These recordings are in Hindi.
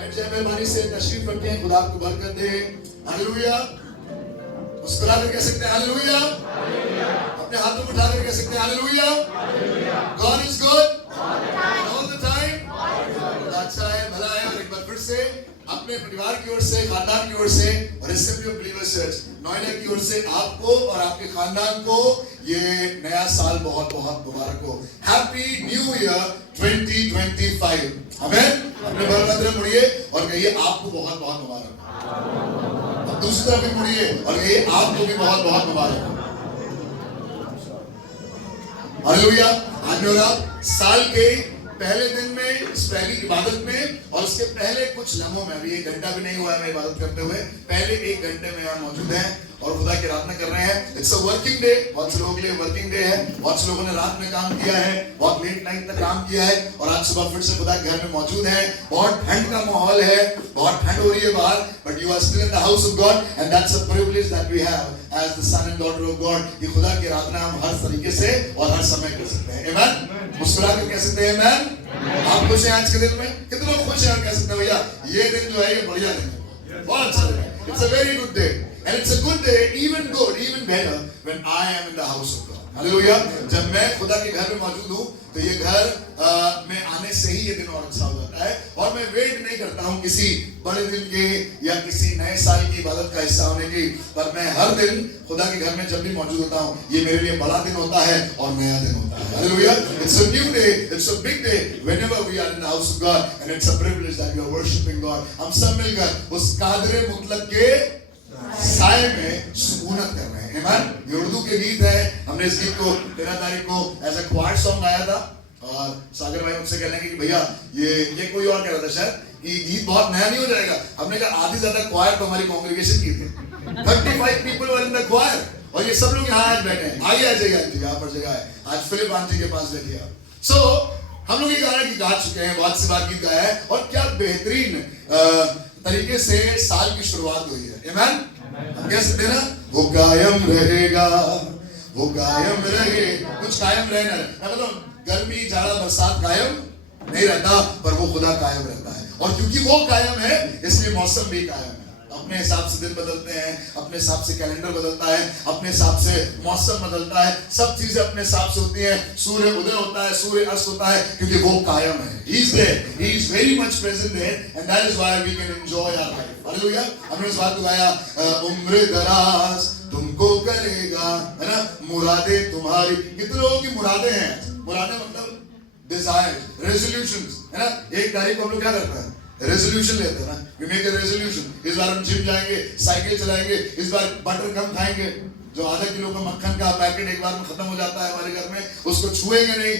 बैठ जाए मेहरबानी से, तशरीफ रखें, खुदा आपको बरकत दे। हालेलुया। मुस्कुरा कर कह सकते हैं हालेलुया। अपने हाथों को उठाकर कह सकते हैं hallelujah. God is good all the time. अच्छा है, भला है। और एक बार फिर से अपने परिवार की ओर से, खानदान की ओर से और assembly of believers church Noida की ओर से आपको और आपके खानदान को ये नया साल बहुत बहुत मुबारक हो। Happy new year 2025। आमीन। अपने बरकत मुड़िए और कहिए आपको बहुत बहुत मुबारक। अब दूसरी तरफ भी मुड़िए और कहिए आपको भी बहुत बहुत मुबारक। हालेलुया। आज और आप साल के पहले दिन में, इस पहली इबादत में और उसके पहले कुछ लम्हों में, अभी 1 घंटा भी नहीं हुआ है मैं इबादत करते हुए, पहले 1 घंटे में यहाँ मौजूद हैं और खुदा की आराधना कर रहे हैं। इट्स अ वर्किंग डे, बहुत से लोगों के लिए वर्किंग डे है। बहुत से लोगों ने रात में काम किया है, बहुत लेट नाइट तक काम किया है और आज सुबह फिर से खुदा के घर में मौजूद है। बहुत ठंड का माहौल है, बहुत ठंड हो रही है बाहर, but you are still in the house of God and that's a privilege that we have as the son and daughter of God. ये खुदा की आराधना हम हर तरीके से और हर समय कर सकते हैं। आमीन। मुस्कुरा कर कह सकते हैं आमीन। आप खुश हैं आज के दिन में? कितने लोग खुश हैं और कह सकते हैं भैया ये दिन जो है ये बढ़िया दिन है, बहुत अच्छा दिन है। It's a very good day and it's a good day, even good, even better when I am in the house of God. Hallelujah. जब मैं खुदा के घर में मौजूद हूँ तो ये घर में आने से ही ये दिन और अच्छा हो जाता है और मैं वेट नहीं करता हूँ किसी बड़े दिन के या किसी नए साल की इबादत का हिस्सा होने की, पर मैं हर दिन खुदा के घर में जब भी मौजूद होता हूँ ये मेरे लिए बड़ा दिन होता है और नया दिन होता है। Hallelujah. It's a new day, it's a big day whenever we are in the house of God and it's a privilege that we are worshiping God. हम सब मिलकर उस कादरे मुतलक के साए में सुकूनत कर रहे हैं। आमीन। ये उर्दू के गीत है। हमने इस गीत को 13 तारीख को एज अ क्वायर सॉन्ग गाया था और सागर भाई मुझसे कहने कि भैया ये कोई और कह रहा था शायद कि गीत बहुत नया नहीं हो जाएगा। हमने कहा आधी ज्यादा क्वायर तो हमारी कांग्रेगेशन की थी। 35 पीपल वर इन द क्वायर और ये सब लोग यहाँ आज बैठे हैं। आइए आ जाइए, यहाँ पर जगह है। आज फिलिप आंटी के पास बैठिए आप। सो हम लोग ये गाना की गा चुके हैं, बहुत से बार गीत गाया है और क्या बेहतरीन तरीके से साल की शुरुआत हुई है। आमीन। हम कह सकते हैं ना, वो कायम रहेगा, वो कायम रहे। कुछ कायम रहना है, मैं बताऊं गर्मी जाड़ा बरसात कायम नहीं रहता, पर वो खुदा कायम रहता है और क्योंकि वो कायम है इसलिए मौसम भी कायम है। अपने हिसाब से दिन बदलते हैं, अपने हिसाब से कैलेंडर बदलता है, अपने हिसाब से मौसम बदलता है, सब चीजें अपने हिसाब से होती हैं। सूर्य उदय होता है, सूर्य अस्त होता है क्योंकि वो कायम है। He is there, he is very much present there and that is why we can enjoy our life. Hallelujah. हमने इस बात को गाया, उम्र दराज तुमको करेगा, है ना, मुरादें तुम्हारी। कितने लोगों की मुरादें हैं? मुरादें मतलब डिजायर, रेजोल्यूशंस, है ना। 1 तारीख को हम लोग क्या करते हैं? रेजोल्यूशन लेते हैं ना। वी मेक अ रेजोल्यूशन, इस बार हम जिम जाएंगे, साइकिल चलाएंगे, इस बार बटर कम खाएंगे। जो आधा किलो का मक्खन का पैकेट एक बार में खत्म हो जाता है हमारे घर में, उसको छुएंगे नहीं।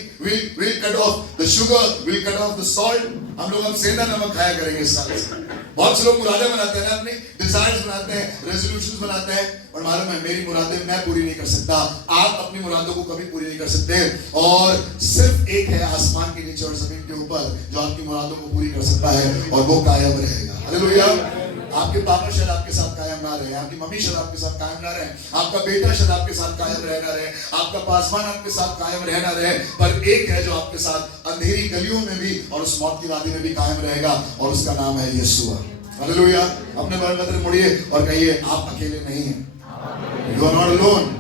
we'll cut off the sugar, we'll cut off the salt। हम लोग अब सेंधा नमक खाया करेंगे इस साल से। बहुत से लोग मुरादें बनाते हैं ना, अपनी डिजायर्स बनाते हैं, रेजोल्यूशंस बनाते हैं और मालूम है मेरी मुरादें मैं पूरी नहीं कर सकता, आप अपनी मुरादों को कभी पूरी नहीं कर सकते और सिर्फ एक है आसमान के नीचे और जमीन के ऊपर जो आपकी मुरादों को पूरी कर सकता है और वो कायम रहेगा। हालेलुया। आपके पापा शायद आपके साथ कायम ना रहे, आपकी मम्मी शायद आपके साथ कायम ना रहे, आपका बेटा शायद आपके साथ कायम रहना रहे, आपका पासवान आपके साथ कायम रहना रहे, पर एक है जो आपके साथ अंधेरी गलियों में भी और उस मौत की वादी में भी कायम रहेगा और उसका नाम है यीशु। हालेलुया। अपने बरकत मुड़िए और कहिए आप अकेले नहीं हैं। You are not alone,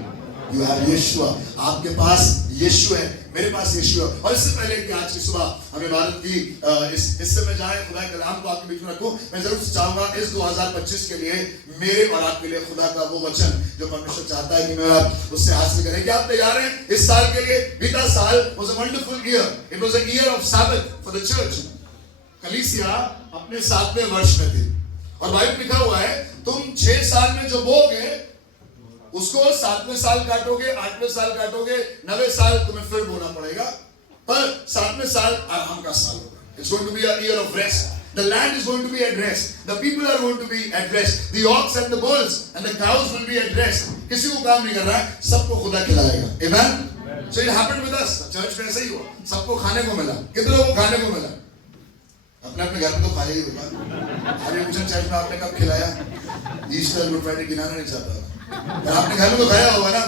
you have Yeshu. आपके पास यीशु है, मेरे पास यीशु है। और इससे पहले कि आज की सुबह हमें भारत की इस हिस्से में जाए, खुदा के कलाम को आपके बीच में रखूं, मैं जरूर चाहूंगा इस 2025 के लिए मेरे और आपके लिए खुदा का वो वचन जो परमेश्वर चाहता है कि मैं आप उससे हासिल करें। क्या आप तैयार हैं इस साल के लिए? बीता साल was a wonderful year. It was a year of Sabbath for the church. कलीसिया अपने 7वें वर्ष में थी और बाइबल लिखा हुआ है तुम 6 साल में जो बोगे उसको 7वें साल काटोगे, 8वें साल काटोगे, 9वें साल तुम्हें फिर बोना पड़ेगा, पर 7वें साल आराम का साल होगा। It's going to be a year of rest. The land is going to be at rest. The people are going to be at rest. The ox and the bulls and the cows will be at rest. किसी को काम नहीं कर रहा है, सबको खुदा खिलाएगा। Amen. So it happened with us. Church में ऐसा ही हुआ, सबको खाने को मिला। कितने लोगों को खाने को मिला? अपने अपने घर में तो खाया ही होगा। अरे मुझे चर्च में आपने कब खिलाया? ईस्टर गुड फ्राइडे गिनाना नहीं चाहता, पर आपने घर में तो खाया होगा ना।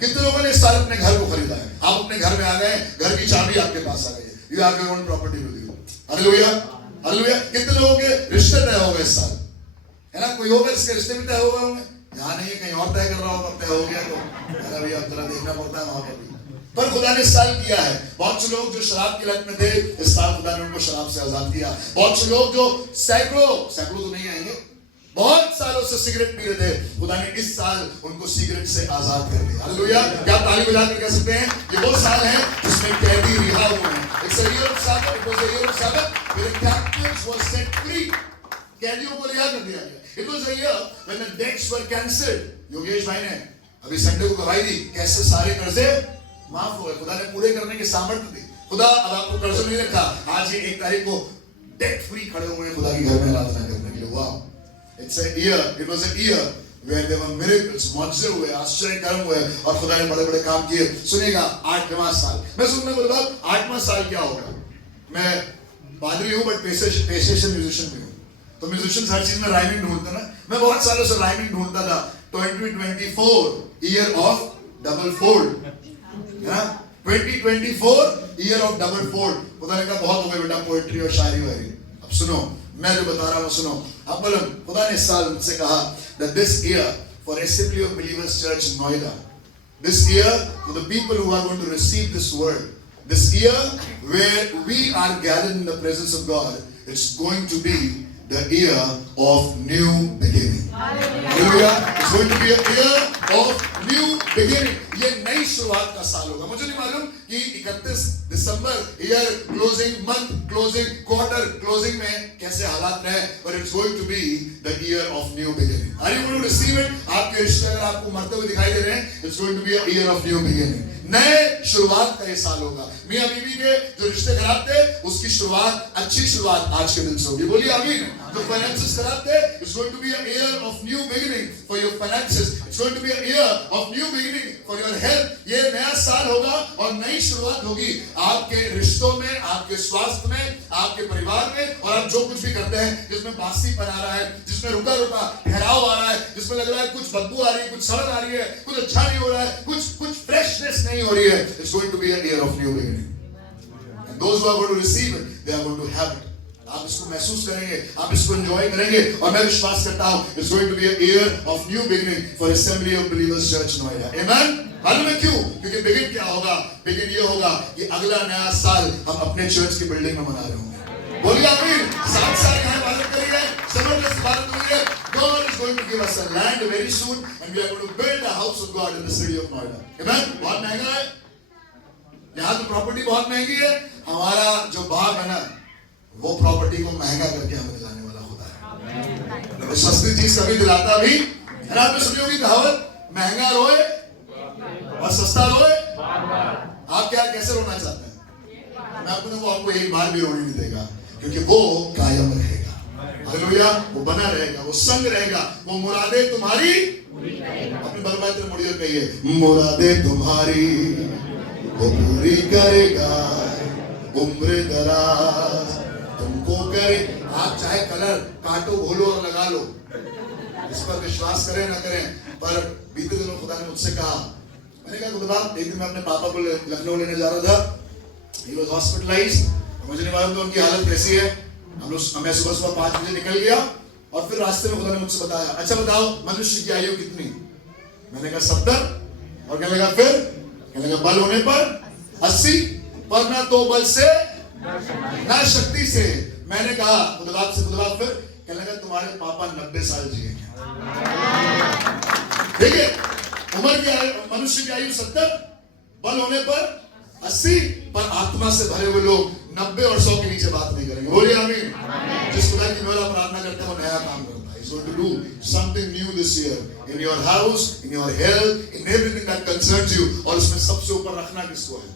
कितने लोगों ने इस साल अपने घर को खरीदा है? आप अपने घर में आ गए, घर की चाबी आपके पास आ गई है। You have your own property with you. Hallelujah, hallelujah. कितने लोगों के रिश्ते तय हो गए इस साल, है ना? कोई होगा जिसके रिश्ते भी तय हो गए होंगे, यहाँ नहीं है कहीं और तय कर रहा होगा, तय हो गया तो अरे भैया अब जरा देखना पड़ता है वहां पर भी। पर खुदा ने इस साल किया है। बहुत से लोग जो शराब की लत में थे, इस साल खुदा ने उनको शराब से आजाद किया। बहुत से लोग जो सैकड़ों तो नहीं आएंगे, बहुत सालों से सिगरेट पी रहे थे, खुदा ने इस साल उनको सिगरेट से आजाद कर दिया। हालेलुया। क्या आप ताली बजाकर कह सकते हैं ये वो साल है जिसमें कैदी रिहा हुए हैं। It's a year of Sabbath. It was a year of Sabbath where the captives were set free. कैदियों को रिहा कर दिया गया। It was a year when the debts were cancelled. Yogesh भाई ने अभी संडे को गवाही दी, कैसे सारे कर्जे माफ हुए, खुदा ने पूरे करने की सामर्थ्य दी। खुदा अब आपको कर्ज नहीं रखा। आज ही 1 तारीख को डेट फ्री खड़े हुए खुदा की घर में आराधना करने के लिए। वाह, it's a year, it was a year where there were miracles, मौजज़े हुए, आश्चर्य कर्म हुए और खुदा ने बड़े बड़े काम किए। सुनिएगा 8वां साल, मैं सुनने को लगा 8वां साल क्या होगा। मैं पादरी हूं बट पेशे से म्यूजिशियन भी हूं, तो म्यूजिशियन हर चीज में राइमिंग ढूंढता ना। मैं बहुत सालों से राइमिंग ढूंढता था। 2024 ईयर ऑफ डबल फोल्ड, है ना? 2024 ईयर ऑफ डबल फोल्ड। खुदा ने कहा बहुत हो गया बेटा पोएट्री और शायरी वायरी, अब सुनो मैं जो बता रहा हूं सुनो। अब बोलो, खुदा ने इस साल मुझसे कहा that this year for Assembly of Believers Church Noida, this year for the people who are going to receive this word, this year where we are gathered in the presence of God, it's going to be the year of new beginning. Hallelujah. It's going to be a year of new beginning. ये नई शुरुआत का साल होगा। मुझे नहीं मालूम कि 31 दिसंबर year closing, month closing, quarter closing में कैसे हालात रहे, but it's going to be the year of new beginning. Are you going to receive it? आपके रिश्ते अगर आपको मरते हुए दिखाई दे रहे हैं, it's going to be a year of new beginning. नए शुरुआत का ये साल होगा। मियां बीवी के जो रिश्ते खराब थे उसकी शुरुआत, अच्छी शुरुआत आज के दिन से होगी। बोलिए आमीन। जो फाइनेंसेस खराब थे, it's going to be a year of new beginning for your finances. It's going to be a year of new beginning for your health. ये नया साल होगा और नई शुरुआत होगी आपके रिश्तों में, आपके स्वास्थ्य में, आपके परिवार में, और आप जो कुछ भी करते हैं जिसमें बासीपन आ रहा है, जिसमें रुका रुका ठहराव आ रहा है, जिसमें लग रहा है कुछ बदबू आ रही है, कुछ सड़न आ रही है, कुछ अच्छा नहीं हो रहा है, कुछ फ्रेशनेस नहीं हो रही है। It's going to be a year of new beginning. And those who are going to receive it, they are going to have it. आप इसको महसूस करेंगे, आप इसको एंजॉय करेंगे, और मैं विश्वास करता हूं it's going to be a year of new beginning for Assembly of Believers Church Noida. Amen. मालूम है क्यों? क्योंकि बिगिन क्या होगा? बिगिन ये होगा कि अगला नया साल हम अपने चर्च की बिल्डिंग में मना रहे होंगे। बोलिए आमीन। 7 साल यहाँ इबादत करी है, जबरदस्त इबादत हुई है। God is going to give us a land very soon and we are going to build a house of God in the city of Noida. Amen. बहुत महंगा है यहाँ तो, प्रॉपर्टी बहुत महंगी है। हमारा जो बाप है ना, वो प्रॉपर्टी को महंगा करके हमें दिलाने वाला होता है। सस्ती चीज कभी दिलाता भी है ना। आपने सुनी होगी कहावत, महंगा रोए और सस्ता रोए। आप क्या कैसे रोना चाहते हैं? मैं आपको वो आपको एक बार भी रोने नहीं देगा, क्योंकि वो कायम रहेगा। हालेलुया। वो बना रहेगा, वो संग रहेगा। वो मुरादें तुम्हारी अपनी बर्बाद में मुड़िए कहिए, मुरादें तुम्हारी वो पूरी करेगा, उम्र दराज तुमको करे। आप चाहे कलर काटो, घोलो और लगा लो, इस पर विश्वास करें ना करें, पर बीते दिनों खुदा ने मुझसे कहा, मैंने कहा खुदा, एक दिन मैं अपने पापा को लखनऊ लेने जा रहा था। He was hospitalized, मुझे नहीं मालूम उनकी हालत कैसी है। मैं सुबह 5 बजे निकल गया और फिर रास्ते में खुदा ने मुझसे बताया, अच्छा बताओ मनुष्य की आयु कितनी? मैंने कहा 70। और कहने लगा फिर? कहने लगा बल होने पर 80, पर ना तो बल से ना शक्ति से। मैंने कहा खुदा से, खुदा फिर? कहने लगा तुम्हारे पापा 90 साल जिएंगे। ठीक है, उम्र की मनुष्य की आयु 70, बल होने पर 80, पर आत्मा से भरे हुए लोग 90 और 100 के नीचे बात नहीं करेंगे। बोलिए आमीन। जिस खुदा की मेरा प्रार्थना करते हैं वो नया काम करता है। He's going to do something new this year in your house, in your health, in everything that concerns you. और उसमें सबसे ऊपर रखना किसको है?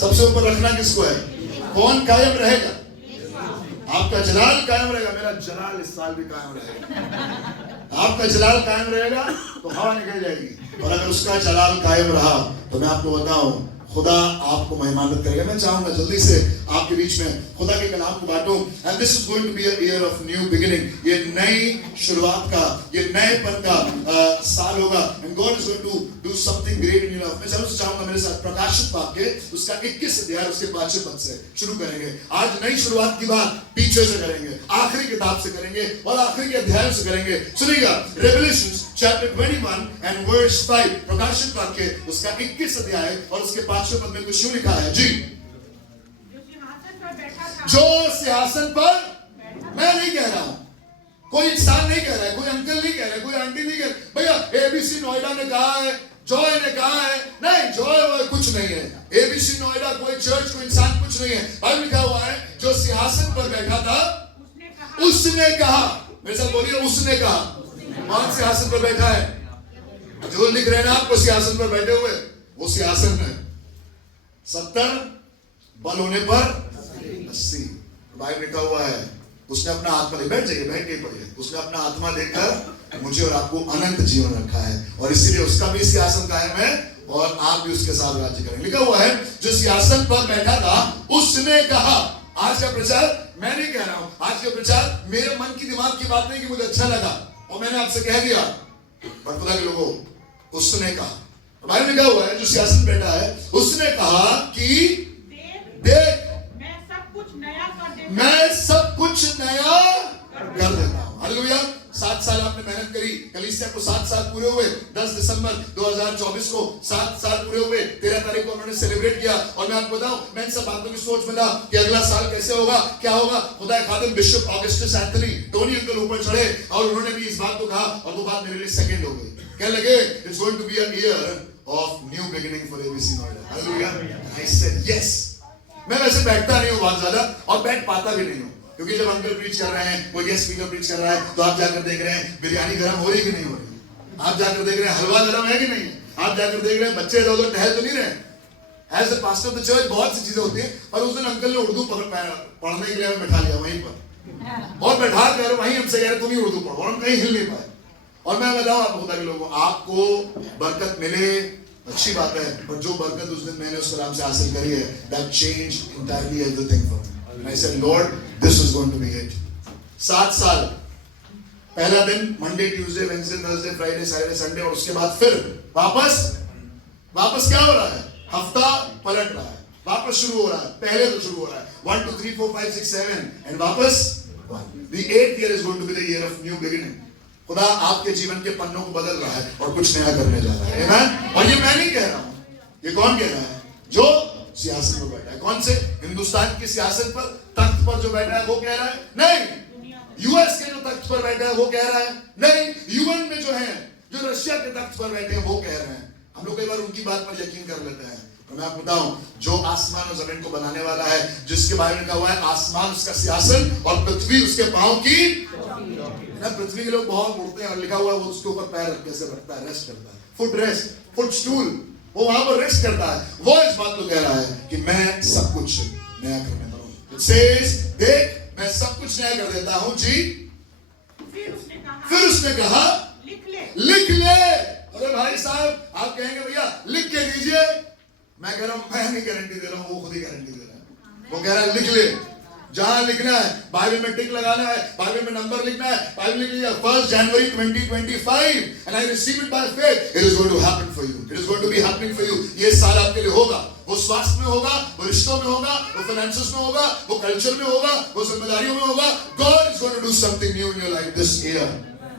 सबसे ऊपर रखना किसको है? कौन कायम रहेगा? आपका जलाल कायम रहेगा। मेरा जलाल इस साल भी कायम रहेगा। आपका जलाल कायम रहेगा तो हवा निकल जाएगी, और अगर उसका जलाल कायम रहा तो मैं आपको बताऊं, खुदा आपको महिमान्वित करेगा। मैं चाहूंगा जल्दी से आपके बीच में खुदा के कलाम को बांटूं। And this is going to be a year of new beginning. ये नई शुरुआत का, ये नएपन का साल होगा। And God is going to do something great in your life. मैं चाहूंगा मेरे साथ प्रकाशित वाक्य उसका 21 अध्याय उसके 5वें पद से शुरू करेंगे। आज नई शुरुआत की बात पीछे से करेंगे, आखिरी किताब से करेंगे और आखिरी के अध्याय से करेंगे। सुनिएगा, रेवलेशंस चैप्टर 21 एंड वर्स 5, प्रकाशित वाक्य उसका 21 अध्याय और उसके 5वें पद में कुछ यूं लिखा है जी। जो सिंहासन पर, मैं नहीं कह रहा हूं, कोई इंसान नहीं कह रहा है, कोई अंकल नहीं कह रहा है, कोई आंटी नहीं कह रहा, भैया एबीसी नोएडा ने कहा है, जॉय ने कहा है, नहीं जॉय कुछ नहीं है, एबीसी नोएडा कोई चर्च कोई इंसान कुछ नहीं है। बाइबल लिखा हुआ है जो सिंहासन पर बैठा था उसने कहा, मेरे साथ बोलिए उसने कहा। कौन सिंहासन पर बैठा है? जो लिख रहे हैं ना आपको सिंहासन पर बैठे हुए, वो सिंहासन है। 70 बल होने पर 80। बाइबल लिखा हुआ है उसने अपना आत्मा दे, बैठ जाइए, बैठ के पढ़िए, उसने अपना आत्मा देकर मुझे और आपको अनंत जीवन रखा है और इसीलिए उसका भी सिंहासन कायम है और आप भी उसके साथ राज्य करेंगे। लिखा हुआ है जो सिंहासन पर बैठा था उसने कहा। आज का प्रचार मैं नहीं कह रहा हूं, आज का प्रचार मेरे मन की दिमाग की बात नहीं कि मुझे अच्छा लगा और मैंने आपसे कह दिया, पर खुदा के लोगों उसने कहा। बाइबल लिखा हुआ है जो सिंहासन बैठा है उसने कहा कि देख मैं सब कुछ नया कर देता हूं। हालेलुया। 7 साल आपने मेहनत करी, कलीसिया को 7 साल पूरे हुए। 10 दिसंबर 2024 को 7 साल पूरे हुए। 13 तारीख को उन्होंने सेलिब्रेट किया और मैं आपको बताऊं, मैं इन सब बातों की सोच में था कि अगला साल कैसे होगा, क्या होगा। खुदा खादिम bishop Augustus Anthony Tony uncle ऊपर चढ़े और उन्होंने भी इस बात को कहा और वो बात मेरे लिए सेकंड हो गई। कहने लगे it's going to be a year of new beginning for ABC Noida. Hallelujah. I said yes. मैं वैसे बैठता नहीं हूं बहुत ज्यादा और बैठ पाता भी नहीं हूं, क्योंकि जब अंकल प्रीच कर रहे हैं, कोई गेस्ट स्पीकर प्रीच कर रहा है, तो आप जाकर देख रहे हैं बिरयानी गर्म हो रही कि नहीं हो रही, आप जाकर देख रहे हैं हलवा गर्म है कि नहीं, आप जाकर देख रहे हैं बच्चे इधर उधर टहल तो नहीं रहे। As a pastor of the church बहुत सी चीजें होती हैं, पर उस दिन अंकल ने उर्दू पढ़ने के लिए हमें बैठा लिया वहीं पर और बैठा कर वहीं हमसे कह रहे तुम ही उर्दू पढ़ो और हम कहीं हिल नहीं पाए। और मैं बताऊं आपको, खुदा के लोगों, आपको बरकत मिले अच्छी बात है, पर जो बरकत उस दिन मैंने उस कलाम से हासिल करी है, that changed entirely everything for me. I said, Lord, this is going to be it. 7 साल, पहला दिन Monday, Tuesday, Wednesday, Thursday, Friday, Saturday, Sunday और उसके बाद फिर वापस क्या हो रहा है? हफ्ता पलट रहा है, वापस शुरू हो रहा है, पहले तो शुरू हो रहा है 1 2 3 4 5 6 7 and वापस 1. The 8th year is going to be the year of new beginning. खुदा आपके जीवन के पन्नों को बदल रहा है और कुछ नया करने जा रहा है। आमीन। और ये मैं नहीं कह रहा हूं, ये कौन कह रहा है? जो सियासत पर बैठा है। कौन से? हिंदुस्तान की सियासत पर, तख्त पर जो बैठा है वो कह रहा है? नहीं। यूएस के जो तख्त पर बैठा है वो कह रहा है? नहीं। यूएन में जो है, जो रशिया के तख्त पर बैठे हैं वो कह रहे हैं। हम लोग कई बार उनकी बात पर यकीन कर लेते हैं। तो मैं आपको बताऊं, जो आसमान और जमीन को बनाने वाला है, जिसके बारे में कहा हुआ है आसमान उसका सिंहासन और पृथ्वी उसके पांव की ना। पृथ्वी के लोग बहुत उड़ते हैं और लिखा हुआ है वो उसके ऊपर पैर कैसे रखता है, रेस्ट करता है, फुट रेस्ट, फुट स्टूल, वो वहां पर रेस्ट करता है। वो इस बात को कह रहा है कि मैं सब कुछ नया करने वाला हूं। It says, देख मैं सब कुछ नया कर देता हूं जी। फिर उसने कहा लिख ले। अरे भाई साहब, आप कहेंगे भैया लिख के दीजिए, मैं कह रहा हूं मैं नहीं गारंटी दे रहा हूं, वो खुद ही गारंटी दे रहा है। वो कह रहा है लिख ले, जहां लिखना है, बाइबल में टिक लगाना है, बाइबल में नंबर लिखना है। बाइबल लिख लिया 1 जनवरी 2025 and I receive it by faith. It is going to happen for you. It is going to be happening for you. ये साल आपके लिए होगा। वो स्वास्थ्य में होगा, वो रिश्तों में होगा, वो फाइनेंसेस में होगा, वो कल्चर में होगा, वो जिम्मेदारियों में होगा। God is going to do something new in your life this year.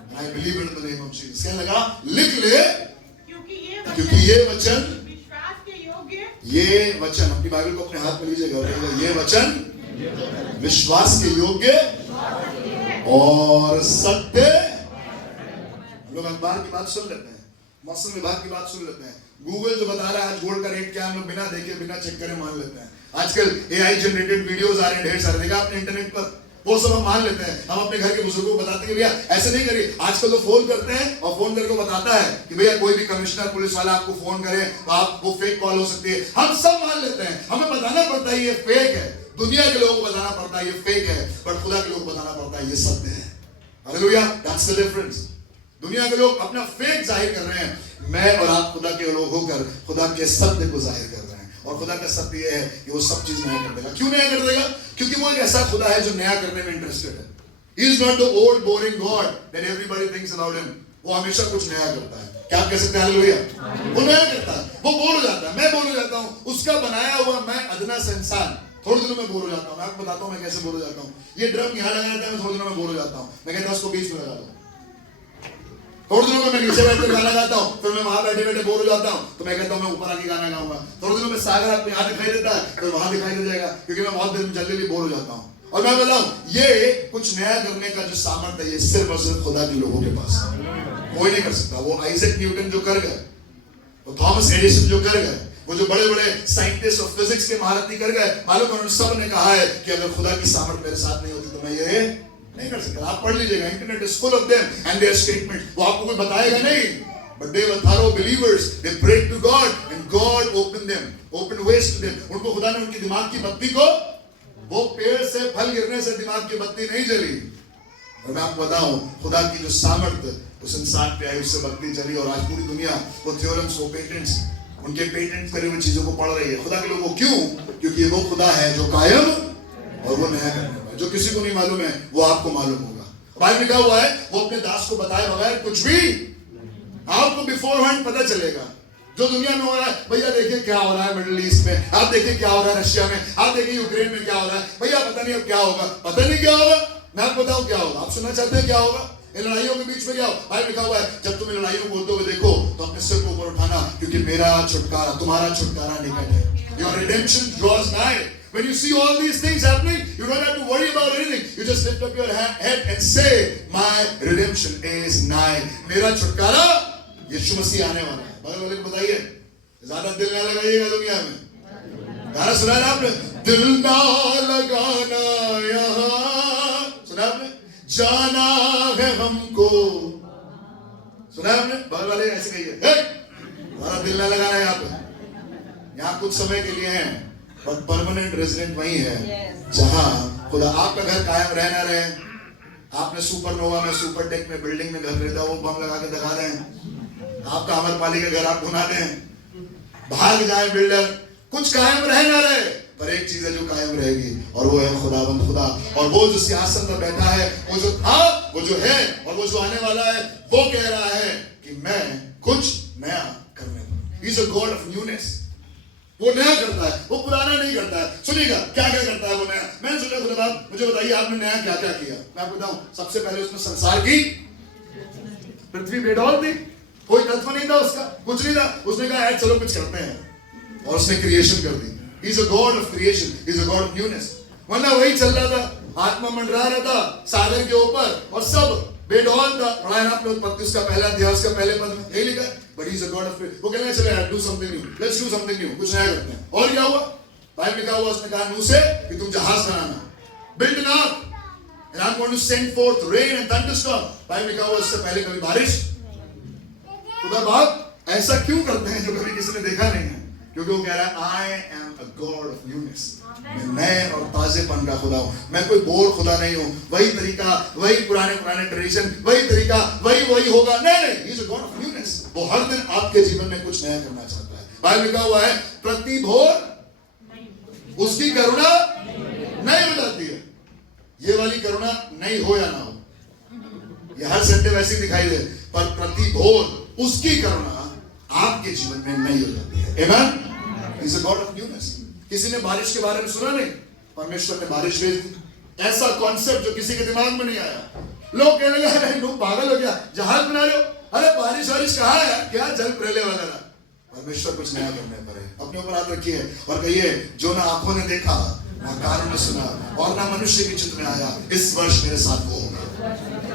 And I believe it in the name of Jesus. कहने लगा लिख ले, क्योंकि ये वचन अपनी बाइबल को अपने हाथ में लीजिएगा। ये वचन विश्वास के योग्य और सत्य। लोग अखबार की बात सुन लेते हैं, मौसम विभाग की बात सुन लेते हैं, गूगल जो बता रहा है आज गोल्ड का रेट क्या, हम लोग बिना देखे बिना चेक करे मान लेते हैं। आजकल एआई जनरेटेड वीडियोस आ रहे हैं ढेर सारे, देखा आपने इंटरनेट पर, वो सब हम मान लेते हैं। हम अपने घर के बुजुर्गों को बताते हैं भैया ऐसे नहीं करिए। आजकल तो फोन करते हैं और फोन करके बताता है कि भैया कोई भी कमिश्नर पुलिस वाला आपको फोन करे तो आपको फेक कॉल हो सकती है। हम सब मान लेते हैं, हमें बताना पड़ता है ये फेक है, दुनिया के लोगों को बताना पड़ता है ये फेक है, पर खुदा के लोगों को बताना पड़ता है ये सत्य है। Hallelujah, that's the difference. दुनिया के लोग अपना फेक जाहिर कर रहे हैं, मैं और आप खुदा के लोग होकर खुदा के सत्य को जाहिर कर रहे हैं। और खुदा का सत्य यह है कि वो सब चीज नया कर देगा। क्यों नया कर देगा? क्योंकि वो एक ऐसा खुदा है जो नया करने में इंटरेस्टेड है। He is not the old boring God that everybody thinks about him. वो हमेशा कुछ नया करता है। क्या आप कह सकते हैं हालेलुया? वो नया करता है। वो बोर हो जाता है, मैं बोर हो जाता हूँ, उसका बनाया हुआ मैं अदना सा इंसान थोड़े दिनों में बोर हो जाता हूँ। मैं आपको बताता हूँ मैं कैसे बोर हो जाता हूँ। ये ड्रम यहाँ लगाया था, मैं थोड़े दिनों में बोर हो जाता हूँ। मैं कहता हूँ उसको बीच में लगा दो। थोड़े दिनों में मैं नीचे बैठकर गाना गाता हूँ, फिर मैं वहां बैठे बैठे बोर हो जाता हूँ, तो मैं कहता हूँ मैं ऊपर आके गाना गाऊंगा। थोड़े दिनों में सागर आपको यहाँ दिखाई देता है, फिर वहां दिखाई दे जाएगा, क्योंकि मैं बहुत देर जल्दी बोर हो जाता हूँ। और मैं बताऊं, ये कुछ नया करने का जो सामर्थ्य है, ये सिर्फ और सिर्फ खुदा के लोगों के पास है। कोई नहीं कर सकता। वो आइजैक न्यूटन जो कर गए, वो थॉमस एडिसन जो कर गए, वो जो बड़े बड़े साइंटिस्ट और फिजिक्स के महारथी कर गए, मालूम है, सब ने कहा है कि अगर खुदा की सामर्थ्य मेरे साथ नहीं होती तो मैं ये नहीं कर सकता। आप पढ़ लीजिएगा, internet is full of them and their statement. वो आपको कोई बताएगा नहीं, but they were thorough believers. They prayed to God and God opened them, opened ways to them. उनको खुदा ने उनके दिमाग की बत्ती को, वो पेड़ से फल गिरने से दिमाग की बत्ती नहीं जली। और मैं आपको बताऊं, खुदा की जो सामर्थ्य उस इंसान पे आई, उससे बत्ती जली। और आज पूरी दुनिया वो थ्योरम्स, वो पेटेंट्स, उनके पेटेंट करे हुए चीजों को पढ़ रही है। खुदा के लोगों क्यों? क्योंकि वो खुदा है जो कायम और वो नया करने वाला। जो किसी को नहीं मालूम है वो आपको मालूम होगा। बाइबल में क्या हुआ है? वो अपने दास को बताए बगैर कुछ भी आपको बिफोर हैंड पता चलेगा। जो दुनिया में हो रहा है, भैया देखिए क्या हो रहा है मिडिल ईस्ट में, आप देखिए क्या हो रहा है रशिया में, आप देखिए यूक्रेन में क्या हो रहा है, भैया पता नहीं अब क्या होगा, पता नहीं क्या होगा। मैं आपको बताऊं क्या होगा। आप सुनना चाहते हैं क्या होगा? इन लड़ाइयों के बीच में क्या हो? भाई लिखा हुआ है, जब तुम इन लड़ाइयों को बोलते हुए देखो तो अपने सिर को ऊपर उठाना, क्योंकि मेरा छुटकारा, तुम्हारा छुटकारा निकट है। Your redemption draws nigh. When you see all these things happening, you don't have to worry about anything. You just lift up your head and say, my redemption is nigh. मेरा छुटकारा यीशु मसीह आने वाला है। बगल वाले को बताइए, ज्यादा दिल ना लगाइएगा दुनिया में। गाना सुना है आपने? दिल ना लगाना यहाँ, सुना आपने? जाना है हमको, सुना आपने? बगल वाले ऐसे कहिए, हमारा दिल ना लगाना है यहाँ पे। यहाँ कुछ समय के लिए है, और परमानेंट रेजिडेंट वही है जहां खुदा। आपका घर कायम रहना रहे। आपने सुपरनोवा में, सुपर टेक में, बिल्डिंग में घर खरीदा, वो बम लगा के दिखा रहे हैं। आपका अमरपाली का घर आप बना दें, भाग जाए बिल्डर, कुछ कायम रहना रहे। पर एक चीज है जो कायम रहेगी, और वो है खुदावंद खुदा। और वो जो सिंहासन पर बैठा है, वो जो था, वो जो है और वो जो आने वाला है, वो कह रहा है कि मैं कुछ नया करने वाला। He is a God of newness. वो नया करता है, वो पुराना नहीं करता है। सुनिएगा क्या क्या करता है वो नया। मैंने सुना खुदा बाप, मुझे बताइए आपने नया क्या क्या किया। मैं आपको बताऊं, सबसे पहले उसने संसार की पृथ्वी बेडौल थी, कोई तत्व नहीं था उसका, कुछ नहीं था। उसने कहा चलो कुछ करते हैं, और उसने क्रिएशन कर दी। He is a God of creation, he is a God of newness. वरना वही चल रहा था, आत्मा मंडरा रहा था सागर के ऊपर, और सब बेडौल था। पढ़ा है ना आपने उत्पत्ति उसका पहला अध्याय, उसका पहले पद में यही लिखा है। But he is a God of creation. वो कहने चले यार, do something new, let's do something new, कुछ नया करते हैं। और क्या हुआ? बाइबल लिखा हुआ, उसने कहा नूह से कि तुम जहाज बनाना, build an ark, and I'm going to send forth rain and thunderstorm. Bible लिखा हुआ उससे पहले कभी बारिश। खुदा बाप ऐसा क्यों करते हैं जो कभी किसी ने देखा नहीं है? क्योंकि वो कह रहा है I am a God of newness. मैं नए और ताजेपन का खुदा हूँ। मैं कोई बोर खुदा नहीं हूँ। वही तरीका, वही पुराने ट्रेडिशन, वही तरीका, वही होगा। नहीं, He is a God of newness. वो हर दिन आपके जीवन में कुछ नया करना चाहता है। बाइबल लिखा हुआ है, प्रति भोर उसकी करुणा नई हो जाती है। ये वाली करुणा नहीं हो या ना हो, ये हर संडे वैसे दिखाई दे, पर प्रति भोर उसकी करुणा आपके जीवन में नई हो जाती है। आमेन। He is a God of newness. किसी ने बारिश के बारे में सुना नहीं? परमेश्वर ने बारिश भेज दी। ऐसा कॉन्सेप्ट जो किसी के दिमाग में नहीं आया। लोग कहने लगे अरे लोग पागल हो गया, जहाज बना रहे हो, अरे बारिश कहाँ है, क्या जल प्रलय वगैरह। परमेश्वर कुछ नया करने पर है। अपने ऊपर हाथ रखिए और कहिए, जो ना आंखों ने देखा, ना कानों ने सुना, और ना मनुष्य के चित्त में आया, इस वर्ष मेरे साथ वो होगा।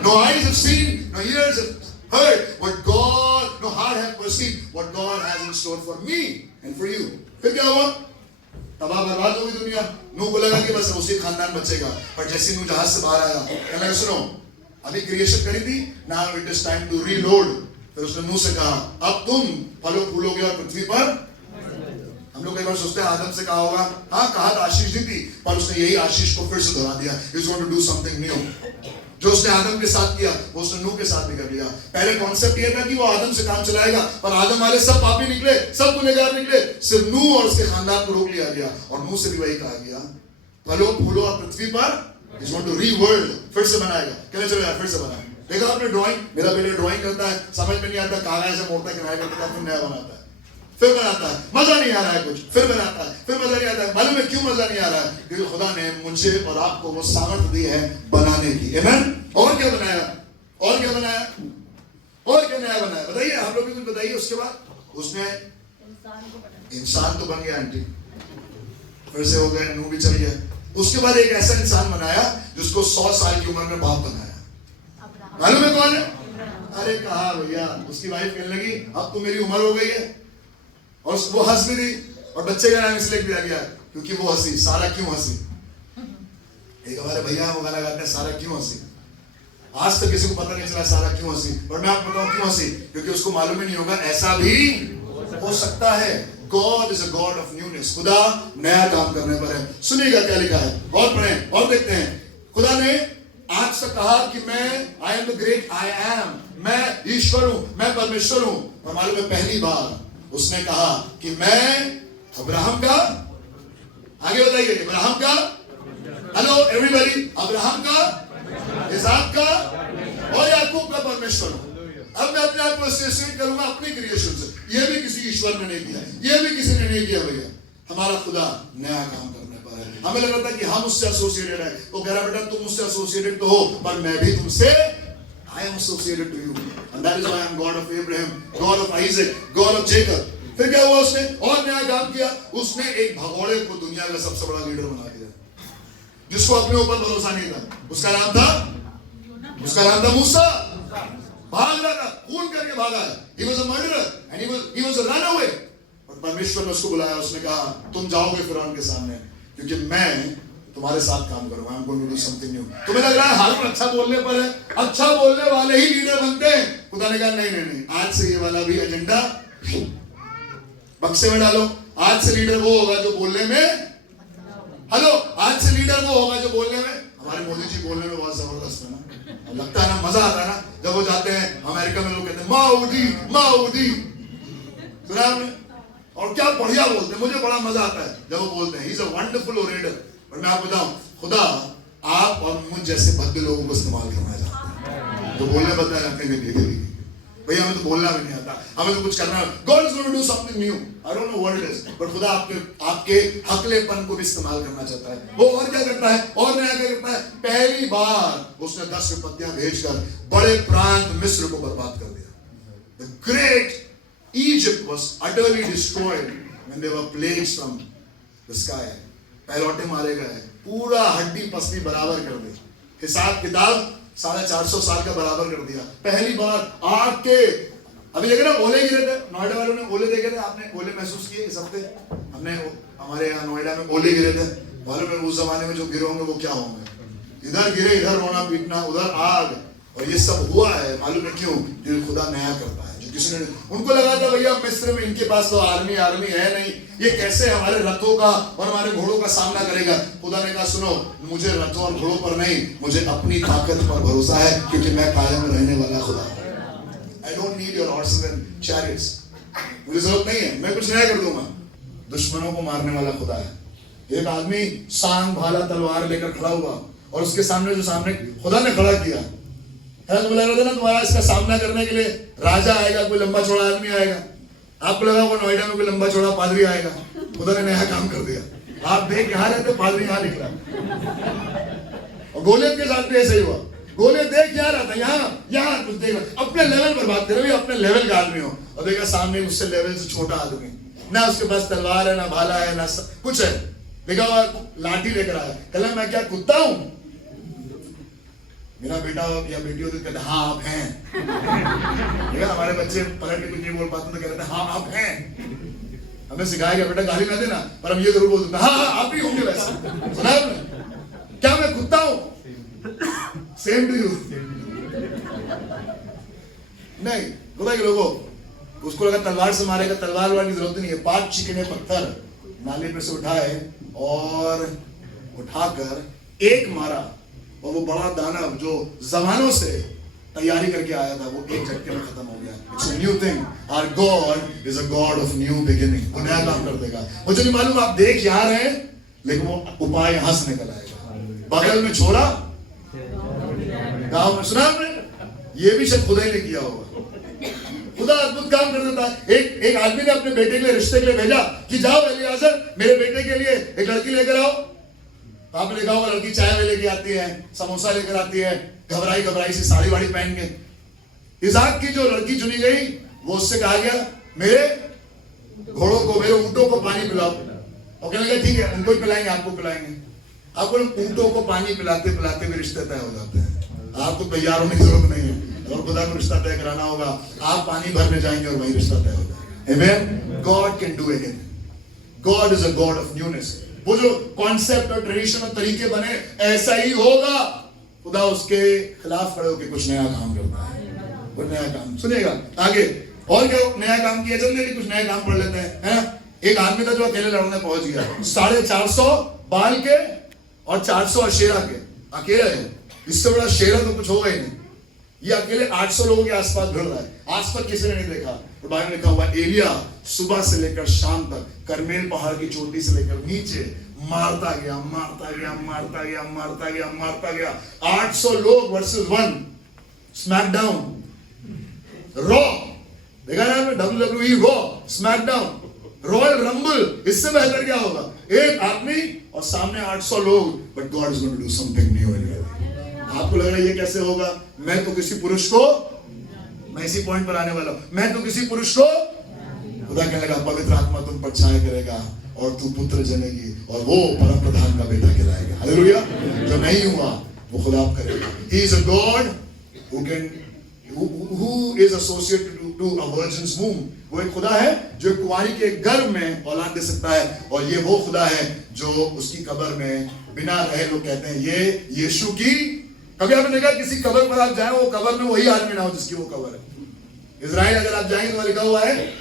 No eyes have seen, no ears have heard what God, no heart have perceived what God has in store for me and for you. फिर क्या हुआ? तबाह बर्बाद होगी दुनिया। नूह को लगा कि बस उसी खानदान बचेगा, पर जैसे नूह जहाज से बाहर आया, कहने लगा सुनो, अभी क्रिएशन करी थी, now it is time to reload। फिर उसने नूह से कहा, अब तुम फलों फूलोगे और पृथ्वी पर। हम लोग कई बार सोचते हैं आदम से कहा होगा, हाँ कहा तो आशीष दी थी, पर उसने यही आशीष को फिर से दोहरा दिया। He is going to do something new। जो उसने आदम के साथ किया वो उसने नूह के साथ भी कर लिया। पहले कॉन्सेप्ट ये था कि वो आदम से काम चलाएगा, पर आदम वाले सब पापी निकले, सब गुनहगार निकले, सिर्फ नूह और उसके खानदान को रोक लिया गया। और नूह से भी वही कहा गया, फलो फूलो और पृथ्वी पर इज वांट टू रीवर्ल्ड, फिर से बनाएगा। कहने चलो यार फिर से बना। देखा आपने ड्राइंग, मेरा बेटा ड्राइंग करता है, समझ में नहीं आता, कागज ऐसे मोड़ता है, किनारे करता है, फिर नया बनाता है, फिर बनाता है, मजा नहीं आ रहा है कुछ, फिर बनाता है, फिर मजा नहीं आता है। मालूम है क्यों मजा नहीं आ रहा है? क्योंकि खुदा ने मुझे और आपको वो सामर्थ्य दी है बनाने की। आमीन। और क्या बनाया? और क्या बनाया? और क्या नया बनाया? बताइए, आप लोग भी कुछ बताइए। उसके बाद उसने इंसान तो बन गया आंटी, फिर से हो गया, नूह भी चल गया। उसके बाद एक ऐसा इंसान बनाया जिसको 100 साल की उम्र में बाप बनाया। मालूम है कौन है? अरे कहा भैया, उसकी वाइफ कहने लगी अब तो मेरी उम्र हो गई है, और वो हंस भी दी, और बच्चे का नाम इसलिए दिया गया क्योंकि वो हंसी। सारा क्यों हंसी? एक हमारे भैया वो गाना गाते हैं, सारा क्यों हंसी। आज तक किसी को पता नहीं चला सारा क्यों हंसी, और मैं आपको बताऊं क्यों हंसी, क्योंकि उसको मालूम ही नहीं होगा ऐसा भी हो सकता है। God is a God of newness। खुदा नया काम करने पर है। सुनिएगा क्या लिखा है, और पढ़ें और देखते हैं। खुदा ने आज से कहा कि मैं I am the great I am, मैं ईश्वर हूं, मैं परमेश्वर हूं। और मालूम है पहली बार उसने कहा कि मैं अब्राहम का, आगे बताइए, अब्राहम का, हेलो एवरीबॉडी, अब्राहम का, इसहाक का और याकूब का परमेश्वर हूं। अब मैं अपने आप को एसोसिएट करूंगा अपनी क्रिएशन से। यह भी किसी ईश्वर ने नहीं किया, यह भी किसी ने नहीं किया भैया। हमारा खुदा नया काम करने पर है। हमें लग रहा था कि हम उससे एसोसिएटेड है, तो कह रहा बेटा तुम मुझसे एसोसिएटेड तो हो, पर मैं भी तुमसे I am associated to you, and that is why I am God of Abraham, God of Isaac, God of Jacob। फिर क्या हुआ? उसने और नया काम किया। उसने एक भगोड़े को दुनिया का सबसे बड़ा लीडर बना दिया, जिसको अपने ऊपर भरोसा नहीं था। उसका नाम था मूसा। भाग रहा था, खून करके भागा है। He was a murderer and he was a runaway। और परमेश्वर ने उसको बुलाया, उसने कहा तुम जाओगे फिरौन के सामने, क्योंकि मैं तुम्हारे साथ काम करूंगा। I'm going to do something new। तुम्हें लग रहा है हारून अच्छा बोलने पर है, अच्छा बोलने वाले ही लीडर बनते हैं। खुदा ने कहा नहीं, आज से ये वाला भी एजेंडा बक्से में डालो। आज से लीडर वो होगा जो बोलने में, हेलो, आज से लीडर वो होगा जो बोलने में, हमारे मोदी जी बोलने में बहुत जबरदस्त है ना, लगता है ना, मजा आता है ना। जब वो जाते हैं अमेरिका में, लोग कहते हैं माउदी, सुना आपने? और क्या बढ़िया बोलते हैं, मुझे बड़ा मजा आता है जब वो बोलते हैं। He is a wonderful orator. और मैं आपको बताऊं, खुदा आप और मुझ जैसे भद्दे लोगों को इस्तेमाल करना चाहता है, जो बोलने बता रखने के लिए। भैया हमें तो बोलना भी नहीं आता, हमें तो कुछ करना है। God is going to do something new, I don't know what it is, but खुदा आपके हकलेपन को भी इस्तेमाल करना चाहता है। वो और क्या करता है, और नया क्या करता है? पहली बार उसने 10 विपत्तियां भेजकर बड़े प्रांत मिस्र को बर्बाद कर दिया। The great Egypt was utterly destroyed when there were plagues from the sky। पहलौटे मारे गए, पूरा हड्डी पसली बराबर कर दी, हिसाब किताब 450 साल का बराबर कर दिया। पहली बार आग के, अभी देख रहे ओले गिरे थे, नोएडा वालों ने ओले देखे थे, आपने ओले महसूस किए इस हफ्ते? हमने हमारे यहाँ नोएडा में ओले गिरे थे। मालूम है उस जमाने में जो गिरे होंगे वो क्या होंगे? इधर गिरे, इधर रोना पीटना, उधर आग, और ये सब हुआ है। मालूम है क्यों? जो खुदा नया करता है। जो किसी ने, उनको लगा था भैया मिस्र में इनके पास तो आर्मी है नहीं, ये कैसे हमारे रथों का और हमारे घोड़ों का सामना करेगा। खुदा ने कहा सुनो, मुझे रथों और घोड़ों पर नहीं, मुझे अपनी ताकत पर भरोसा है, क्योंकि मैं कायम रहने वाला खुदा। I don't need your horses and chariots। मुझे जरूरत नहीं है, मैं कुछ नया कर दूंगा। दुश्मनों को मारने वाला खुदा है। एक आदमी सांग भाला तलवार लेकर खड़ा हुआ, और उसके सामने जो सामने खुदा ने खड़ा किया है, तो लग रहा था ना तुम्हारा इसका सामना करने के लिए राजा आएगा, कोई लंबा चौड़ा आदमी आएगा। आपको लगा वो नोएडा में कोई लंबा चौड़ा पादरी आएगा। खुदा ने नया काम कर दिया। आप देख यहाँ रहते, पादरी यहाँ निकला। और गोलियत के साथ भी ऐसा ही हुआ। गोलियत देख यहाँ रहा था, यहाँ कुछ देख, अपने लेवल पर बात करें, अपने लेवल का आदमी हो, और देखा सामने उससे लेवल से छोटा आदमी, ना उसके पास तलवार है, ना भाला है, ना कुछ है, देखा लाठी लेकर आया। कहला मैं क्या कुत्ता हूँ? मेरा बेटा या बेटी हो तो कहते हाँ आप हैं। हमारे बच्चे पलट के कुछ नहीं बोल पाते तो कहते हैं हाँ आप हैं। हमें सिखाया गया बेटा गाली ना देना, पर हम ये जरूर बोल देते हाँ आप ही होंगे वैसे। सुना आपने? क्या मैं कुत्ता हूँ? Same to you. नहीं, खुदा के लोगों, उसको लगा तलवार से मारेगा, तलवार वार की जरूरत नहीं है। 5 चिकने पत्थर नाले पे से उठाए और उठाकर एक मारा, और वो बड़ा दानव जो जमानों से तैयारी करके आया था, वो एक झटके में खत्म हो गया। It's a new thing. Our God is a God of new beginning. वो नया काम कर देगा। मुझे नहीं मालूम आप देख यहाँ रहे हैं, लेकिन वो उपाय यहां से निकल आएगा। बगल में छोरा, गांव में सुना आपने, ये भी शायद खुदा ही ने किया होगा। खुदा अद्भुत काम कर देता है। एक आदमी ने अपने बेटे के लिए, रिश्ते के लिए भेजा कि जाओ एलियाजर, मेरे बेटे के लिए एक लड़की लेकर आओ। तो आपने देखा होगा लड़की चाय में लेके आती है, समोसा लेकर आती है, घबराई घबराई सी साड़ी वाड़ी पहन के। इसहाक की जो लड़की चुनी गई, वो उससे कहा गया मेरे घोड़ों को, मेरे ऊंटों को पानी पिलाओ। और कहने लगा ठीक है, उनको ही पिलाएंगे, आपको पिलाएंगे। आपको ऊंटों को पानी पिलाते पिलाते भी रिश्ते तय हो जाते हैं। आपको तैयार होने की जरूरत नहीं है। और खुदा को रिश्ता तय कराना होगा, आप पानी भरने जाएंगे और वही रिश्ता तय हो जाएगा। Amen. God can do anything. God is a God of newness. वो जो कॉन्सेप्ट और ट्रेडिशन और तरीके बने, ऐसा ही होगा। खुदा उसके खिलाफ खड़े होकर कुछ नया काम करता है। वो नया काम सुनिएगा आगे। और क्या नया काम किया? जल्दी कुछ नया काम पढ़ लेते हैं। एक आदमी था जो अकेले लड़ने पहुंच गया, 450 बाल के और 400 अशेरा के। अकेले है, इससे बड़ा शेरा तो कुछ होगा ही नहीं। ये अकेले 800 लोगों के आसपास भिड़ रहा है। आज तक किसी ने नहीं देखा। और बाइबल में लिखा हुआ एलिया सुबह से लेकर शाम तक करमेल पहाड़ की चोटी से लेकर नीचे मारता गया, मारता गया, मारता गया, मारता गया, मारता गया। 800 लोग वर्सेस 1 स्मैकडाउन रॉ। देखा ना WWE raw SmackDown royal rumble, इससे बेहतर क्या होगा? एक आदमी और सामने 800 लोग। But God is going to do something new in your life. आपको लग रहा है ये कैसे होगा? मैं तो किसी पुरुष को, मैं इसी पॉइंट पर आने वाला हूं, मैं तो किसी पुरुष को, खुदा कहने लगा पवित्र आत्मा तुम पर छाया करेगा और तू पुत्र जनेगी और वो परम प्रधान का बेटा कहलाएगा। हालेलुया। जो नहीं हुआ वो खुदा करेगा। He is a God who can, who is associated to a virgin's womb। वो एक खुदा है जो कुंवारी के गर्भ में औलाद दे सकता है। और ये वो खुदा है जो उसकी कब्र में बिना रहे, लोग कहते हैं ये यीशु की। कभी आपने देखा किसी कब्र पर आप जाए, वो कब्र में वही आदमी ना हो जिसकी वो कब्र है। इजराइल अगर आप जाएंगे तो लिखा हुआ है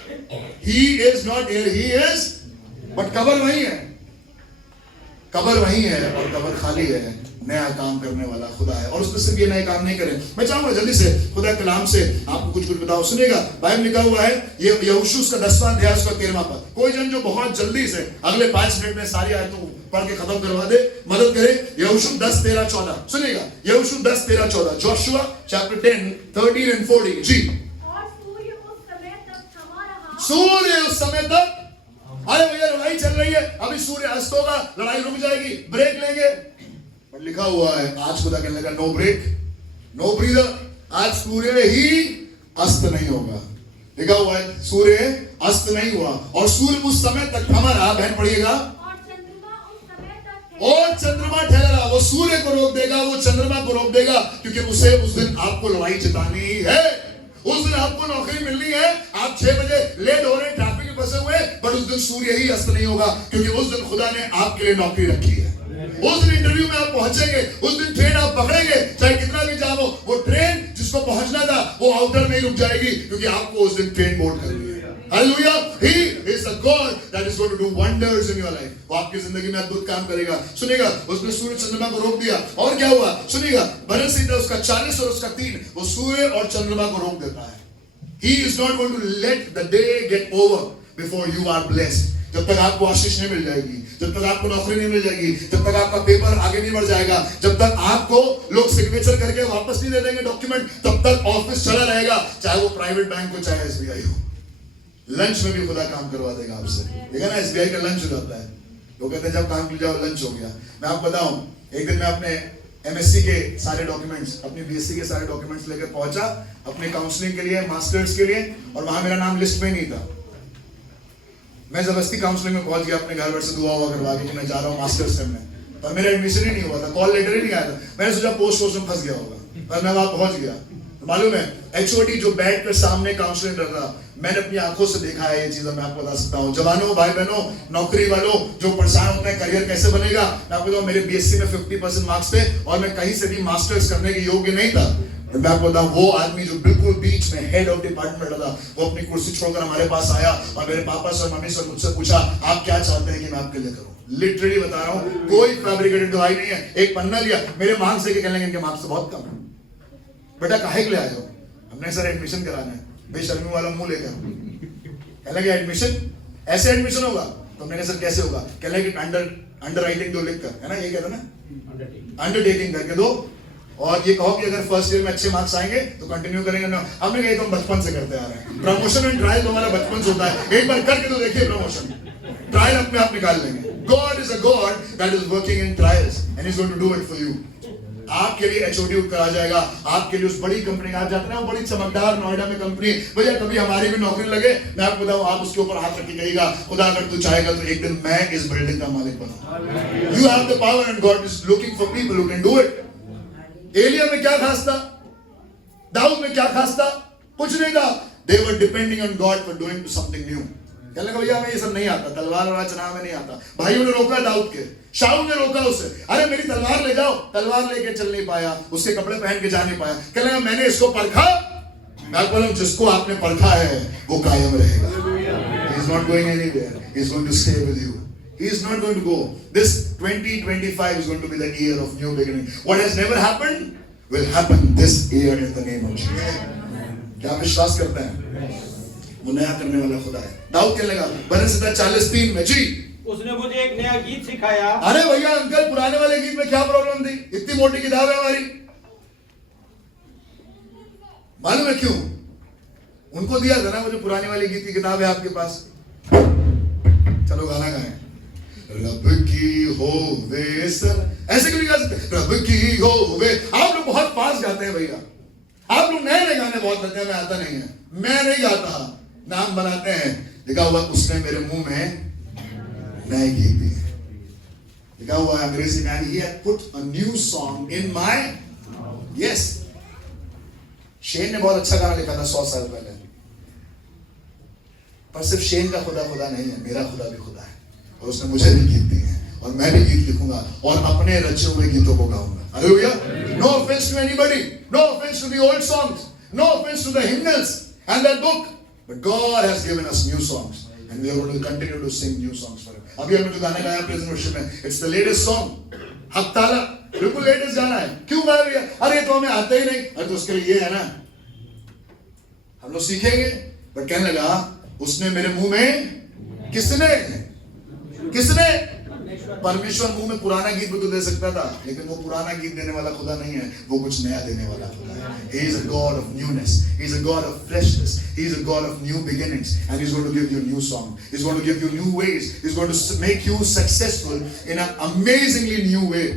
he is not here, he is, but कब्र वही है। कब्र वही है और कब्र खाली है। नया काम करने वाला खुदा है और उसमें सिर्फ ये नए काम नहीं करें। मैं चाहूंगा जल्दी से खुदा कलाम से आपको कुछ कुछ बताओ। सुनिएगा, बाइबल लिखा हुआ है ये यहोशू उसका 10वां अध्याय उसका 13वां पद। कोई जन जो बहुत जल्दी से अगले 5 मिनट में सारी आयतों पढ़ के खत्म करवा दे, मदद करे। यहोशू 10, 13, 14 सुनिएगा। यहोशू 10, 13, 14 जोशुआ चैप्टर 10, 13 and 14 जी। और सूर्य उस समय तक थमा रहा। सूर्य उस समय तक, अरे भैया लड़ाई चल रही है, अभी सूर्य अस्त होगा, लड़ाई रुक जाएगी, ब्रेक लेंगे। पर लिखा हुआ है आज खुदा कहने लगा नो ब्रेक, नो ब्रीदर। आज सूर्य ही अस्त नहीं होगा। लिखा हुआ है सूर्य अस्त नहीं हुआ और सूर्य उस समय तक थमा रहा। बहन पढ़िएगा। और चंद्रमा उस समय तक और चंद्रमा ठहरा। वो सूर्य को रोक देगा, वो चंद्रमा को रोक देगा, क्योंकि उसे उस दिन आपको लड़ाई जितानी है। उस दिन आपको नौकरी मिलनी है। आप 6 बजे लेट हो रहे, ट्रैफिक में फंसे हुए, पर उस दिन सूर्य ही अस्त नहीं होगा, क्योंकि उस दिन खुदा ने आपके लिए नौकरी रखी है। उस दिन इंटरव्यू में आप पहुंचेंगे, उस दिन ट्रेन आप पकड़ेंगे, चाहे कितना भी जाम हो। वो ट्रेन जिसको पहुंचना था वो आउटर में ही रुक जाएगी, क्योंकि आपको उस दिन ट्रेन बोर्ड करनी है। Hallelujah. He is a God that is going to do wonders in your life। वो आपकी जिंदगी में अद्भुत काम करेगा। सुनिएगा, उसने सूर्य चंद्रमा को रोक दिया और क्या हुआ? सुनिएगा, भरत सीधा उसका 40 और उसका 3 वो सूर्य और चंद्रमा को रोक देता है। He is not going to let the day get over before you are blessed। जब तक आपको आशीष नहीं मिल जाएगी, जब तक आपको नौकरी नहीं मिल जाएगी, जब तक आपका पेपर आगे नहीं बढ़ जाएगा, जब तक आपको लोग सिग्नेचर करके वापस नहीं दे देंगे डॉक्यूमेंट, तब तक ऑफिस चला रहेगा, चाहे वो प्राइवेट बैंक हो चाहे एसबीआई हो। लंच में भी खुदा काम करवा देगा आपसे। देखा ना, एसबीआई का लंच हो जाता है। लोग कहते हैं जब काम मिल जाओ लंच हो गया। मैं आपको बताऊं, एक दिन मैं अपने एमएससी के सारे डॉक्यूमेंट्स, अपनी बीएससी के सारे डॉक्यूमेंट्स लेकर पहुंचा अपने काउंसलिंग के लिए, मास्टर्स के लिए, और वहां मेरा नाम लिस्ट में नहीं था। मैं जबरदस्ती काउंसलिंग में पहुंच गया, अपने घर से दुआ हुआ करवा के कि मैं जा रहा हूँ मास्टर्स करने, पर मेरा एडमिशन ही नहीं हुआ था, कॉल लेटर ही नहीं आया था। मैंने सोचा पोस्ट में फंस गया होगा, पर मैं वहां पहुंच गया। तो मालूम है एचओडी जो बैठ कर सामने काउंसलिंग कर रहा, मैंने अपनी आंखों से देखा है ये चीज, मैं आपको बता सकता हूँ। जवानों, भाई बहनों, नौकरी वालों जो परेशान होते हैं करियर कैसे बनेगा, मैं आपको बताऊं, मेरे बीएससी में 50% मार्क्स थे और मैं कहीं से भी मास्टर्स करने के योग्य नहीं था, मैं आपको बताऊं, वो आदमी जो बिल्कुल बीच में हेड ऑफ डिपार्टमेंट था, वो अपनी कुर्सी छोड़कर हमारे पास आया और मेरे पापा से और मम्मी से मुझसे पूछा, आप क्या चाहते हैं कि मैं आपके लिए करूं? लिटरली बता रहा हूं, कोई फैब्रिकेटेड दवाई नहीं है। एक पन्ना लिया, मेरे मार्क्स देके कहने लगे इनके मार्क्स तो बहुत कम है, बेटा काहे के लिए आए हो? हमने सर एडमिशन कराना है। बेशर्मी वाला मुंह लेकर कहने लगे एडमिशन, ऐसे एडमिशन होगा? तो हमने कहा सर कैसे होगा? कहने लगे अंडर राइटिंग दो लिख कर, है ना, ये कहता ना, अंडरटेकिंग करके दो और ये कहो कि अगर फर्स्ट ईयर में अच्छे मार्क्स आएंगे तो कंटिन्यू करेंगे ना। हमने कहा तो हम बचपन से करते आ रहे हैं, प्रमोशन एंड ट्रायल तो हमारा बचपन से होता है, एक बार करके तो देखिए प्रमोशन, ट्रायल अपने आप निकाल लेंगे। God is a God that is working in trials and is going to do it for you. आपके लिए एचओडी करा जाएगा, आपके लिए उस बड़ी कंपनी का, आप जाते हैं ना बड़ी चमकदार नोएडा में कंपनी, भैया कभी हमारी भी नौकरी लगे, मैं आपको बताऊं, आप उसके ऊपर हाथ रख के कहिएगा, खुदा अगर तू चाहेगा तो एक दिन मैं इस बिल्डिंग का मालिक बनूं। You have the power and God is looking for people who can do it. Eliya में क्या खास था? दाऊद में क्या खास था? कुछ नहीं था। They were depending on God for doing something new. कहने लगा भैया मैं ये सब नहीं आता, तलवार वाला चलाना में नहीं आता। भाइयों ने रोका दाऊद के, शाऊल ने रोका उसे, अरे मेरी तलवार ले जाओ, तलवार लेके चल नहीं पाया, उसके कपड़े पहन के जा नहीं पाया। कहने लगा मैंने इसको परखा, मैं बोला जिसको आपने परखा है वो कायम रहेगा। He is not going anywhere. He is going to stay with you. He is not going to go. This 2025 is going to be the year of new beginning. What has never happened will happen this year in the name of Jesus. क्या विश्वास करते हैं? वो नया करने वाला खुदा है। दाऊद कहने लगा बनस्सिदा 40:3 में, जी उसने मुझे एक नया गीत सिखाया। अरे भैया अंकल पुराने वाले गीत में क्या प्रॉब्लम थी? इतनी मोटी किताब है हमारी, मालूम है क्यों? उनको दिया था ना वो जो पुराने वाले गीत की किताब है आपके पास। चलो गाना गाएं। रब की होवे सर, ऐसे क्यों नहीं गा सकते? रब की होवे। आप लोग बहुत फास्ट गाते हैं भैया, आप लोग नए नए गाने बहुत गाते हैं, मैं आता नहीं है, मैं नहीं गाता, नाम बनाते हैं। लिखा हुआ उसने मेरे मुंह में नए गीत दिए, लिखा हुआ है अंग्रेजी में, he had put a new song in my, yes। Shane ने बहुत अच्छा गाना लिखा था 100 साल पहले, पर सिर्फ शेन का खुदा खुदा नहीं है, मेरा खुदा भी खुदा है, और उसने मुझे भी गीत दिए हैं और मैं भी गीत लिखूंगा और अपने रचे हुए गीतों को गाऊंगा। Hallelujah. No offense to anybody, no offense to the old songs, no offense to the hymnals and that book, but God has given us new songs and we are going to continue to sing new songs for him. अभी हमने जो गाना गाया प्रेजेंट वर्शिप में, it's the latest song, हक ताला, बिल्कुल लेटेस्ट गाना है। क्यों गाया भैया? अरे तो हमें आता ही नहीं। अरे तो उसके लिए ये है ना, हम लोग सीखेंगे। बट कहने लगा उसने मेरे मुंह में, किसने परमेश्वर मुंह में पुराना गीत भी तो दे सकता था, लेकिन वो पुराना गीत देने वाला खुदा नहीं है, वो कुछ नया देने वाला खुदा है। He is a God of newness, He is a God of freshness, He is a God of new beginnings, and He's going to give you a new song, He's going to give you new ways, He's going to make you successful in an amazingly new way।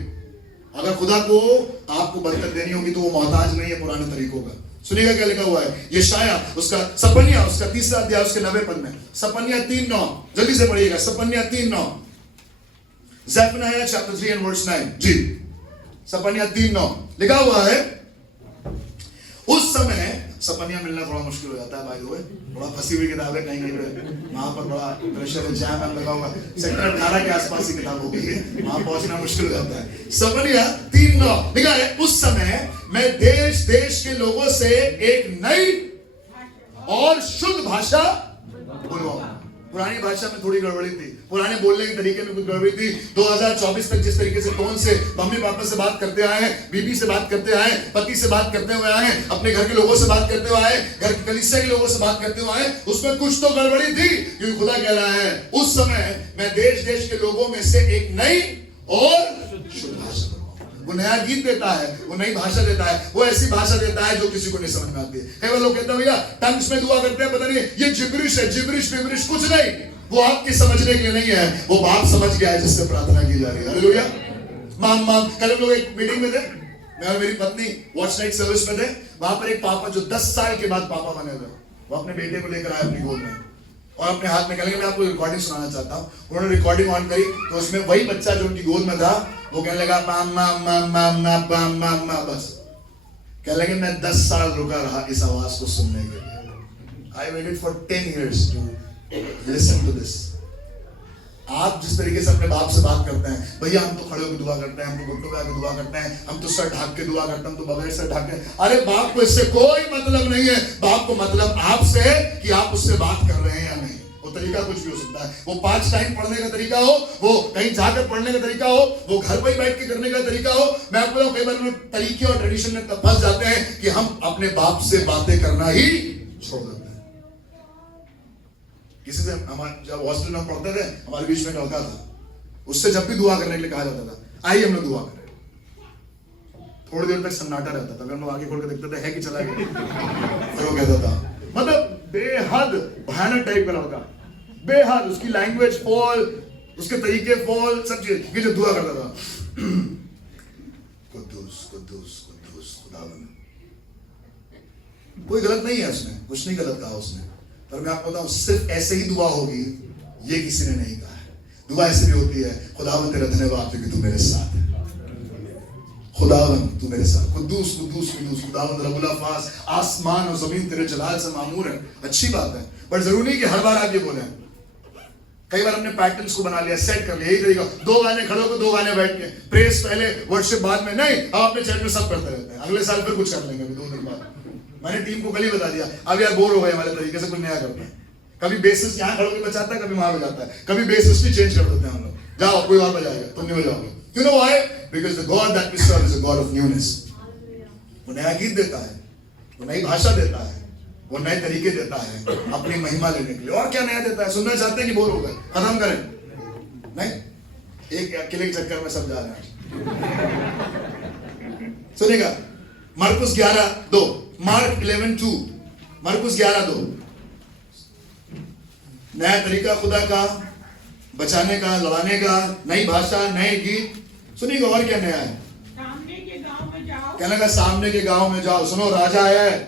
अगर खुदा को आपको बरकत देनी होगी तो वो मोहताज नहीं है पुराने तरीकों का। सुनिएगा क्या लिखा हुआ है, यशाया उसका सपन्या उसका 3रा अध्याय उसके 90 पद में, सपन्या 3:9, जल्दी से पढ़िएगा, सपन्या 3:9, Zephaniah chapter 3 and verse 9, जी सपन्या 3:9 लिखा हुआ है। उस समय सपन्या मिलना थोड़ा मुश्किल हो जाता है भाई, हुए थोड़ा फंसी हुई किताब है, कहीं कहीं वहां पर बड़ा प्रेशर जाम लगा हुआ, सेक्टर 18 के आसपास की किताब होगी, वहां पहुंचना मुश्किल हो जाता है। सपन्या 3:9 लिखा है, उस समय मैं देश देश के लोगों से एक नई और शुद्ध भाषा बोलवाऊंगा। पुरानी भाषा में थोड़ी गड़बड़ी थी, पुराने बोलने के तरीके में कुछ गड़बड़ी थी। 2024 तक जिस तरीके से टोन से मम्मी पापा से बात करते आए हैं, बीबी से बात करते आए हैं, पति से बात करते हुए आए हैं, अपने घर के लोगों से बात करते हुए आए, घर के कलीसिया के लोगों से बात करते हुए आए, उसमें कुछ तो गड़बड़ी थी। क्योंकि खुदा कह रहा है उस समय मैं देश देश के लोगों में से एक नई और शुद्ध भाषा, वो नया गीत देता है, वो नई भाषा देता है, वो ऐसी भाषा देता है जो किसी को नहीं समझ में आती है। कई बार लोग कहते हैं भैया टंग्स में दुआ करते हैं, पता नहीं ये जिब्रिश है, जिब्रिश कुछ नहीं, वो आपके समझने के लिए नहीं है, वो बाप समझ गया है जिससे प्रार्थना की जा रही है। हालेलुया। माम कल हम लोग एक मीटिंग में थे, मैं और मेरी पत्नी वॉच नाइट सर्विस में थे, वहां पर एक पापा जो 10 साल के बाद पापा बने थे, वो अपने बेटे को लेकर आए अपनी गोद में और अपने हाथ में कहेंगे मैं आपको रिकॉर्डिंग सुनाना चाहता हूँ। उन्होंने रिकॉर्डिंग ऑन करी तो उसमें वही बच्चा जो उनकी गोद में था वो कहने लगा मामा, बस कहने लगे मैं 10 साल रुका रहा इस आवाज को सुनने के लिए। I waited for 10 years to listen to this। आप जिस तरीके से अपने बाप से बात करते हैं, भैया हम तो खड़े होकर दुआ करते हैं, हम तो घुटनों पे आके दुआ करते हैं, हम तो सर ढक के दुआ करते हैं, हम तो बगैर सर ढक के। अरे बाप को इससे कोई मतलब नहीं है। बाप को मतलब आपसे है कि आप उससे बात कर रहे हैं या नहीं। वो तरीका कुछ भी हो सकता है, वो 5 टाइम पढ़ने का तरीका हो, वो कहीं जाकर पढ़ने का तरीका हो, वो घर पर ही बैठ के करने का तरीका हो। मैं आपको बताऊं, कई बार लोग तरीके और ट्रेडिशन में तब फंस जाते हैं कि हम अपने बाप से बातें करना ही छोड़ देते हैं। किसी से जब हॉस्टल में पढ़ते थे, हमारे बीच में एक लड़का था, उससे जब भी दुआ करने के लिए कहा जाता था, आइए हम लोग दुआ करें, थोड़ी देर तक सन्नाटा रहता था, हम लोग आगे खोल के देखते थे है कि चला गया। फिर वो कहता था, मतलब बेहद भयानक टाइप का लड़का, बेहद, उसकी लैंग्वेज फॉल, उसके तरीके फॉल, सब चीज, कि जो दुआ करता था, कुद्दूस कुद्दूस कुद्दूस खुदावंद। कोई गलत नहीं है उसमें, कुछ नहीं गलत कहा उसने, पर मैं आपको बताऊं, सिर्फ ऐसे ही दुआ होगी ये किसी ने नहीं कहा है। दुआ ऐसे भी होती है, खुदावंद तेरा धन्यवाद क्योंकि तू मेरे साथ है, खुदावंद तू मेरे साथ, कुद्दूस कुद्दूस कुद्दूस खुदावंद रब्बुल अफ़ास, आसमान और जमीन तेरे जलाल से मामूर है। अच्छी बात है, पर जरूरी नहीं कि हर बार आप ये बोलें। कई बार हमने पैटर्न्स को बना लिया, सेट कर लिया, यही तरीका, 2 गाने खड़े होकर 2 गाने बैठ के, प्रेस पहले वर्शिप बाद में, नहीं, हम अपने चैट में सब करते रहते हैं, अगले साल फिर कुछ कर लेंगे 2 दिन बाद। मैंने टीम को कल ही बता दिया, अब यार बोर हो गए हमारे तरीके से, कुछ नया करते हैं। कभी बेसिस यहाँ खड़े होकर बचाता है, कभी वहां बजाता है, कभी बेसिस भी चेंज कर देते हैं हम लोग, जाओ कोई और बजाएगा, तुम नहीं बजाओगे। You know why? Because the God that we serve is a God of newness. वो नया गीत देता है, वो नई भाषा देता है, वो नए तरीके देता है अपनी महिमा लेने के लिए। और क्या नया देता है? सुनना चाहते हैं कि बोर हो गए, खत्म करें? नहीं, एक अकेले के चक्कर में सब जा रहे हैं। सुनेगा, मरकुस 11:2, मार्क 11:2, मरकुस 11:2। नया तरीका खुदा का, बचाने का, लड़ाने का, नई भाषा, नए गीत। सुनिएगा और क्या नया है? सामने के गांव में जाओ। कहने का सामने के गांव में जाओ। सुनो, राजा आया है।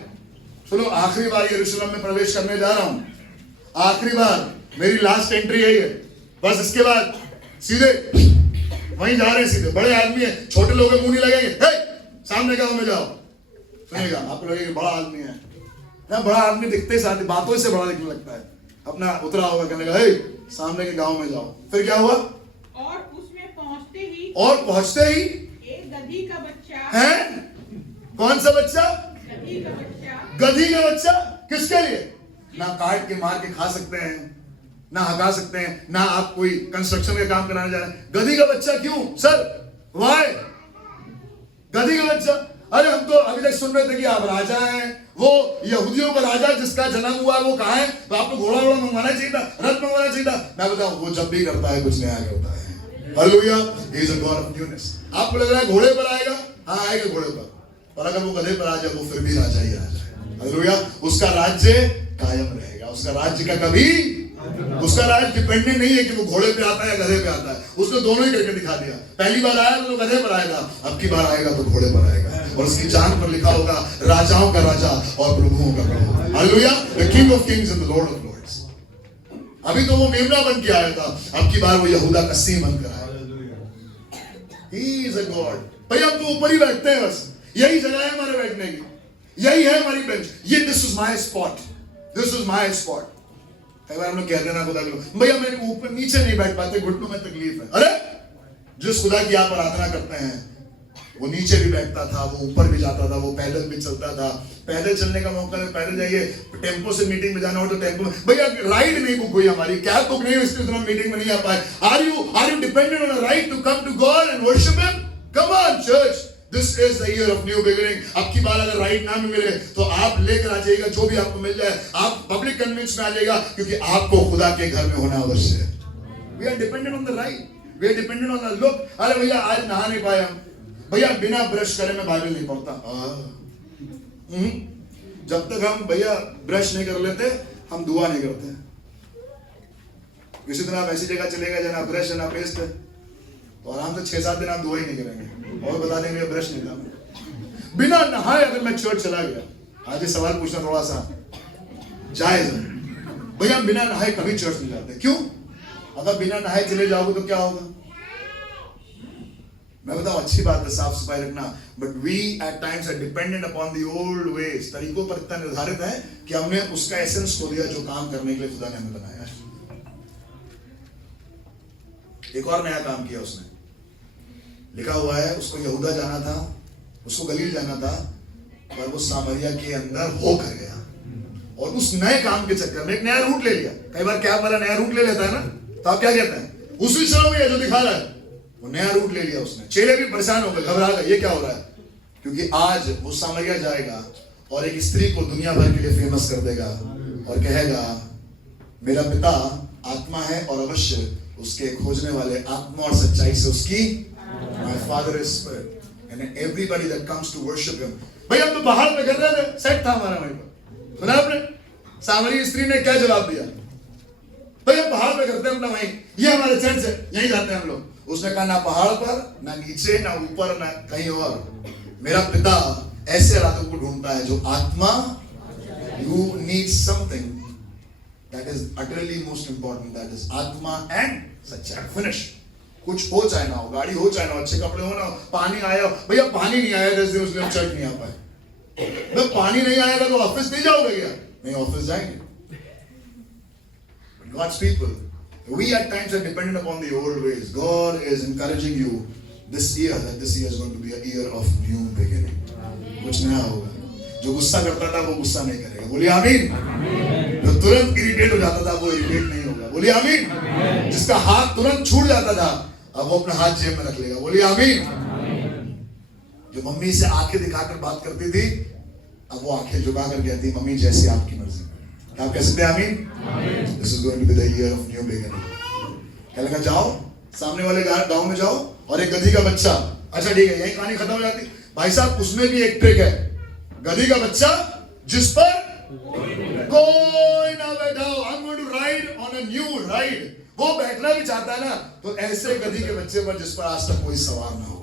सुनो, आखिरी बार यरूशलेम में प्रवेश करने जा रहा हूं, आखिरी बार, मेरी लास्ट एंट्री है ये, बस इसके बाद सीधे वहीं जा रहे हैं, सीधे। बड़े आदमी है, छोटे लोगों के मुंह नहीं लगेंगे, हे सामने गांव में जाओ। सुनिएगा, आपको लगेगा बड़ा आदमी है ना, बड़ा आदमी दिखते ही साथ बातों से बड़ा दिखने लगता है, अपना उतरा होगा, कहने लगा हे सामने के गांव में जाओ। फिर क्या हुआ? और उसमें पहुंचते ही एक गधी का बच्चा है। कौन सा बच्चा? गधी का बच्चा। गधी का बच्चा। किसके लिए? ना काट के मार के खा सकते हैं, ना हगा सकते हैं, ना आप कोई कंस्ट्रक्शन का काम कराने जा रहे हैं। गधी का बच्चा क्यों सर? वाई गधी का बच्चा? अरे हम तो अभी तक सुन रहे थे कि आप राजा हैं, वो यहूदियों का राजा जिसका जन्म हुआ है वो कहाँ है? तो आपको घोड़ा मंगवाना चाहिए था, रथ मंगवाना चाहिए था। मैं बताऊं, वो जब भी करता है कुछ नया करता है। Hallelujah, he is a God of newness. आपको लग रहा है घोड़े पर आएगा? हाँ आएगा घोड़े पर, और अगर वो गधे पर आ जाए वो फिर भी राजा ही राजा है। हालेलुया, उसका राज्य कायम रहेगा, उसका राज्य का कभी, उसका राज्य डिपेंडेंट नहीं है कि वो घोड़े पे आता है या गधे पे आता है। उसने दोनों ही करके दिखा दिया। पहली बार आया तो गधे पर आएगा, अब की बार आएगा तो घोड़े पर आएगा, और उसकी जान पर लिखा होगा राजाओं का राजा और प्रभुओं का प्रभु। Hallelujah, the king of kings and the lord of lords. अभी तो वो मेमना बन के आया था, अब की बार वो यहूदा का सिंह बनकर आएगा। He is a God। भाई हम तो ऊपर ही बैठते हैं, बस यही जगह है हमारे बैठने की, यही है हमारी बेंच, ये this is my spot, this is my spot. कई बार हम लोग कहते हैं ना खुदा को, भैया मेरे ऊपर नीचे नहीं बैठ पाते, घुटनों में तकलीफ है। अरे जिस खुदा की आप आराधना करते हैं वो नीचे भी बैठता था, वो ऊपर भी जाता था, वो पैदल भी चलता था। पैदल चलने का मौका है, पैदल जाइए। टेम्पो से मीटिंग में जाना हो तो टेम्पो में, भैया राइड नहीं बुक हुई हमारी, कैब बुक नहीं हुई, इसलिए हम मीटिंग में नहीं आ पाए। Are you dependent on a right to come to God and worship him? Come on church, this is the year of new beginning. अब की बार अगर राइट ना मिले तो आप लेकर आ जाइएगा, जो भी आपको मिल जाए, आप पब्लिक कन्वेंस में आ जाइएगा, क्योंकि आपको खुदा के घर में होना अवश्य है। We are dependent on the right, we are dependent on the look. अरे भैया आज नहा नहीं पाए हम, भैया बिना ब्रश करे मैं बाइबल नहीं पढ़ता। जब तक हम भैया ब्रश नहीं कर लेते हम दुआ नहीं करते। किसी दिन आप ऐसी जगह चलेगा जहाँ ब्रश है ना पेस्ट है, तो आराम से 6-7 दिन आप दुआ ही नहीं करेंगे, और बता देंगे ब्रश नहीं था। बिना नहाए अगर मैं चर्च चला गया, आज ये सवाल पूछना थोड़ा सा जायज है, भैया बिना नहाए कभी चर्च नहीं जाते, क्यों? अगर बिना नहाए चले जाओगे तो क्या होगा? मैं बताऊं, अच्छी बात है साफ सफाई रखना, but we at times are dependent upon the old ways. तरीकों पर इतना निर्धारित है कि हमने उसका एसेंस खो दिया जो काम करने के लिए खुदा ने हमें बनाया है। एक और नया काम किया उसने। लिखा हुआ है उसको यहूदा जाना था, उसको गलील जाना था, पर वो सामरिया के अंदर होकर गया और उस नए काम के चक्कर में एक नया रूट ले लिया। कई बार क्या वाला नया रूट ले लेता है ना, तो आप क्या कहते हैं, उसी समय में जो दिखा रहा है वो नया रूट ले लिया उसने। चेले भी परेशान हो गए, घबरा गए, ये क्या हो रहा है, क्योंकि आज वो सामरिया जाएगा और एक स्त्री को दुनिया भर के लिए फेमस कर देगा और कहेगा मेरा पिता आत्मा है और अवश्य उसके खोजने वाले आत्मा और सच्चाई से उसकी My father is spirit and everybody that comes to worship him। भाई हम तो पहाड़ पे कर रहे थे, सेट था हमारा वहीं पर, सुना आपने सामरी स्त्री ने क्या जवाब दिया, भाई हम पहाड़ पे करते हैं अपना वहीं, ये हमारे चर्च है, यहीं जाते हैं हम लोग। उसने कहा ना पहाड़ पर, ना नीचे, ना ऊपर, ना कहीं और, मेरा पिता ऐसे रातों को ढूंढता है जो आत्मा, you need something that is utterly most important, that is आत्मा and सच्चाई। फिनिश। कुछ हो चाहे ना हो, गाड़ी हो चाहे ना हो, अच्छे कपड़े हो ना हो, पानी आया हो, भैया पानी नहीं आया 10 दिन उसने हम चर्च नहीं आ पाए, जब पानी नहीं आएगा तो ऑफिस नहीं जाओगे क्या, नहीं ऑफिस जाएंगे। God's people, we at times are dependent upon the old ways. God is encouraging you this year that this year is going to be a year of new beginning. कुछ नया होगा। जो गुस्सा करता था वो गुस्सा नहीं करेगा, बोलिए आमीन। जो तुरंत इरिटेट हो जाता था वो इरिटेट नहीं होगा, बोलिए आमीन। जिसका हाथ तुरंत छूट जाता था अब वो अपना हाथ जेब में रख लेगा, बोलिए आमीन। जो मम्मी से आंखें दिखाकर बात करती थी अब वो आंखें झुका कर कहती मम्मी जैसे आपकी मर्जी। क्या आप कह सकते हैं आमीन? This is going to be the year of new beginning. क्या लगा, जाओ सामने वाले गांव में जाओ और एक गधी का बच्चा, अच्छा ठीक है यही कहानी खत्म हो जाती। भाई साहब उसमें भी एक ट्रिक है, गधी का बच्चा जिस पर कोई ना बैठा हो, I'm going to ride on a new ride, वो बैठना भी चाहता है ना, तो ऐसे गधी के बच्चे पर जिस पर आज तक कोई सवार ना हो।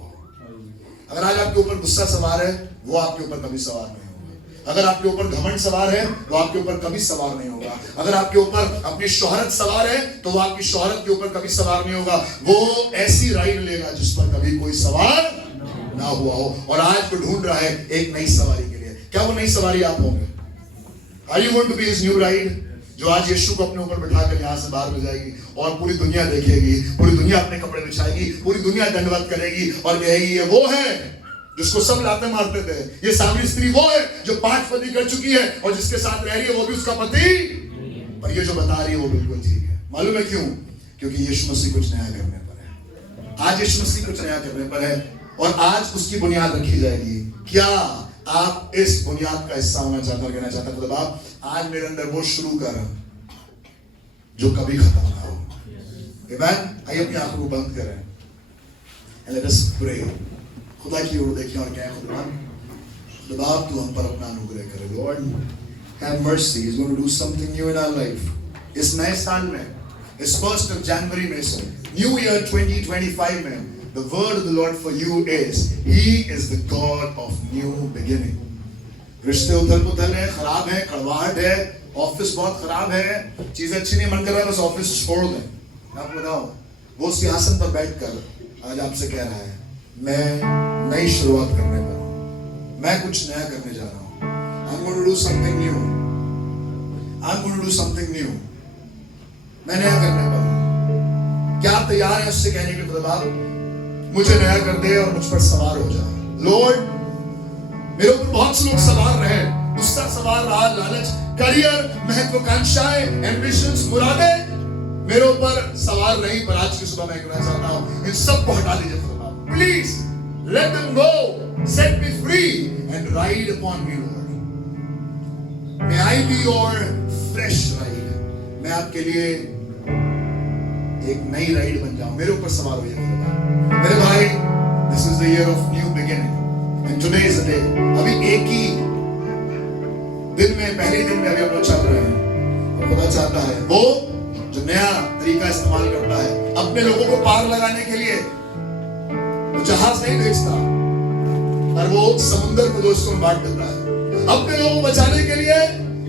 अगर आज आपके ऊपर गुस्सा सवार है वो आपके ऊपर कभी सवार नहीं होगा। अगर आपके ऊपर घमंड सवार है वो आपके ऊपर कभी सवार नहीं होगा। अगर आपके ऊपर अपनी शोहरत सवार है तो वो आपकी शोहरत के ऊपर कभी सवार नहीं होगा। वो ऐसी राइड लेगा जिस पर कभी कोई सवार ना हुआ हो। और आज वो ढूंढ रहा है एक नई सवारी के लिए। क्या वो नई सवारी आप होंगे? Are you going to be his new ride? जो आज यीशु को अपने ऊपर बिठाकर यहाँ से बाहर ले जाएगी और पूरी दुनिया देखेगी, पूरी दुनिया अपने कपड़े बिछाएगी, पूरी दुनिया दंडवत करेगी और कहेगी ये वो है जिसको सब लाते मारते थे, ये सामरी स्त्री वो है जो 5 पति कर चुकी है और जिसके साथ रह रही है वो भी उसका पति, पर ये जो बता रही है वो बिल्कुल ठीक है। मालूम है क्यों? क्योंकि यीशु मसीह कुछ नया करने पर है। आज यीशु मसीह कुछ नया करने पर है और आज उसकी बुनियाद रखी जाएगी। क्या आप इस बुनियाद का हिस्सा होना चाहते हो? कहना चाहता खुदा बाप आज मेरे अंदर वो शुरू कर जो कभी खत्म ना हो। आइए अपनी आंखों को बंद करें and let us pray। खुदा की ओर देखें और कहें खुदा बाप तू हम पर अपना अनुग्रह करे। Lord have mercy, he's going to do something new in our life। इस नए साल में, इस 1st of January में से, New Year 2025 में the word of the Lord for you is he is the God of new beginning। रिश्ते उथल-पुथल है, खराब है, कड़वाहट है, ऑफिस बहुत खराब है, चीजें अच्छी नहीं मन कर रहा है, बस ऑफिस छोड़ दें। आपको बताओ वो सिंहासन पर बैठकर आज आपसे कह रहा है मैं नई शुरुआत करने पर हूं, मैं कुछ नया करने जा रहा हूं। I'm going to do something new। I'm going to do something new। मैं नया करने पर हूं। क्या आप तैयार हैं उससे कहने के लिए खुदा बाप मुझे नया कर दे और मुझ पर सवार हो जा। लॉर्ड मेरे ऊपर बहुत से लोग सवार रहे, गुस्सा सवार रहा, लालच, करियर, महत्वाकांक्षाएं, एम्बिशंस, मुरादें मेरे ऊपर सवार रही, पर आज की सुबह मैं कहना चाहता हूं इन सब को हटा दीजिए खुदा। Please let them go, set me free and ride upon me Lord. May I be your fresh ride. मैं आपके लिए एक नई राइड बन जाऊं, मेरे ऊपर सवार होइए खुदा। मेरे भाई this is the year of new beginning and today is the day. अभी एक ही दिन में, पहले दिन में अभी हम लोग चल रहे हैं और खुदा चाहता है वो जो नया तरीका इस्तेमाल करता है अपने लोगों को पार लगाने के लिए। वो जहाज नहीं भेजता पर वो समुद्र को दोस्तों में बांट देता है। अपने लोगों को बचाने के लिए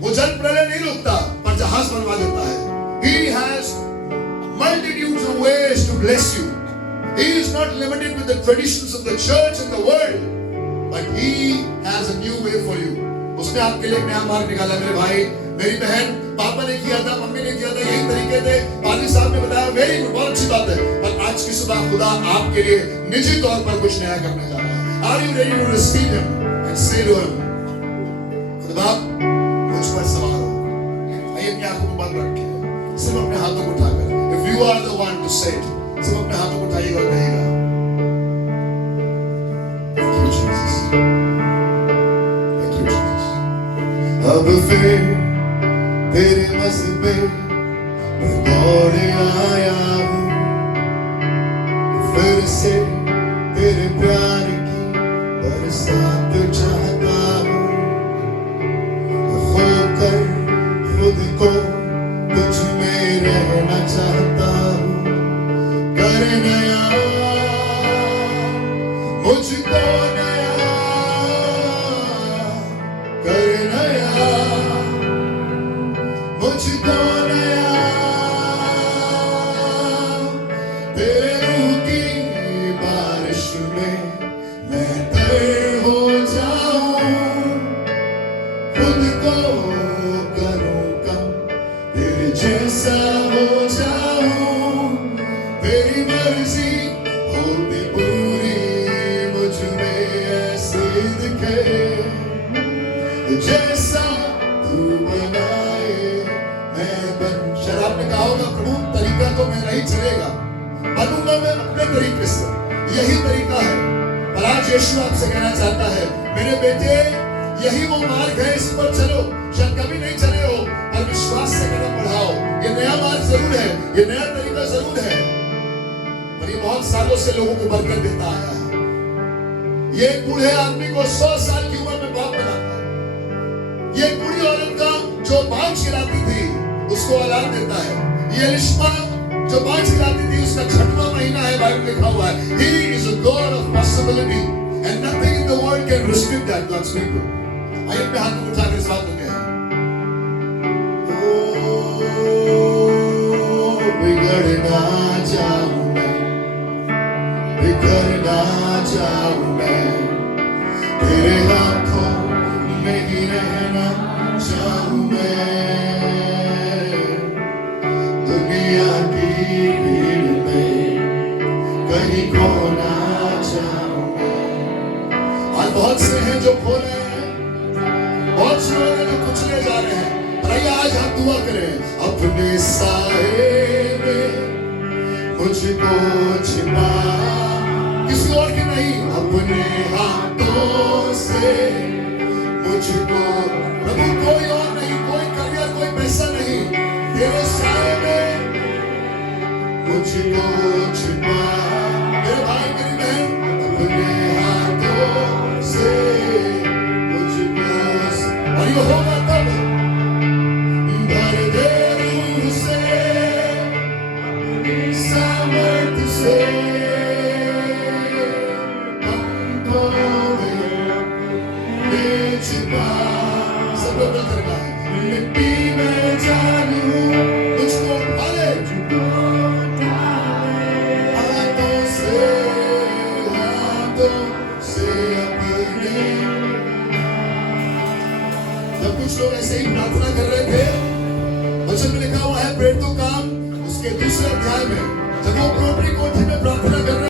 वो जल प्रलय नहीं रुकता पर जहाज बनवा देता है। He has multitudes of ways to bless you। He is not limited with the traditions of the church and the world, but he has a new way for you। उसने आपके लिए नया मार्ग निकाला। मेरे भाई, मेरी बहन, पापा ने किया था, मम्मी ने किया था, यही तरीके थे, पादी साहब ने बताया, वेरी गुड, बहुत अच्छी बात है, पर आज आज की सुबह खुदा आपके लिए निजी तौर पर कुछ नया करने जा रहा है। Are you ready to receive him and say to him, खुदा मुझ पर सवार हो। आइए अपनी आंखों को बंद रखें, सिर्फ अपने हाथों को उठाकर, if you are the one to say it, सिर्फ अपने हाथों को उठाइएगा और कहिएगा, thank you Jesus, thank you Jesus। अब फिर तेरे मज़बे में दौड़ आया हूँ, फिर से तेरे प्यार की बरसात चाहता हूँ, खोकर खुद को तुझ में रहना चाहता हूँ, कर नया मुझको नया, कर नया मुझको नया, तेरे रूह की बारिश में मैं तर हो जाऊं, खुद को करूं कम, तेरे जैसा हो जाऊं, तेरी मर्जी होती पूरी मुझ में ऐसे दिखे, जैसा तू बनाए मैं बन। शायद आपने कहा होगा प्रभु तरीका तो मेरा ही चलेगा, बनूंगा मैं अपने तरीके से, यही तरीका है। पर आज यीशु आपसे कहना चाहता है, मेरे बेटे यही वो मार्ग है, इस पर चलो। शायद कभी नहीं चले हो और विश्वास से कदम बढ़ाओ। ये नया मार्ग जरूर है, ये नया तरीका जरूर है, पर ये बहुत सालों से लोगों को बरकत देता आया है। ये बूढ़े आदमी को 100 साल की उम्र में बाप बनाता है। ये बूढ़ी औरत का जो बांझ खिलाती थी उसको औलाद देता है। ये एलिशबा जो बांझ खिलाती थी उसका 6वां महीना है, बाइबल लिखा हुआ है। He is a God of possibility and nothing in the world can restrict that, God's people। आइए अपने हाथ को उठाकर इस बात को कहें, बिगड़ना चाहूं मैं, बिगड़ना चाहूं मैं, तेरे हाथों में ही रहना चाहूं मैं, दुनिया की भीड़ में कहीं खोना चाहूं मैं। आज बहुत से हैं जो खो रहे हैं, बहुत से लोग हैं जो कुचले जा रहे हैं। आइए आज हम दुआ करें, अपने साए में मुझको छिपा, किसी और के नहीं, अपने हाथों से मुझको, प्रभु कोई और नहीं, कोई करियर, कोई पैसा नहीं, तेरे साए में मुझको छिपा, मेरे भाई मेरी बहन, अपने हाथों से मुझको, और ये होगा तब भर दे रूह से, अपनी सामर्थ से, हमको छिपा, सब लोग करना है, मिट्टी में जानू मुझको उठा ले, जब कुछ लोग ऐसे ही प्रार्थना कर रहे थे, वचन में लिखा हुआ है प्रेरितों का काम उसके 2 अध्याय में, जब वो अपनी कोठी में प्रार्थना कर रहे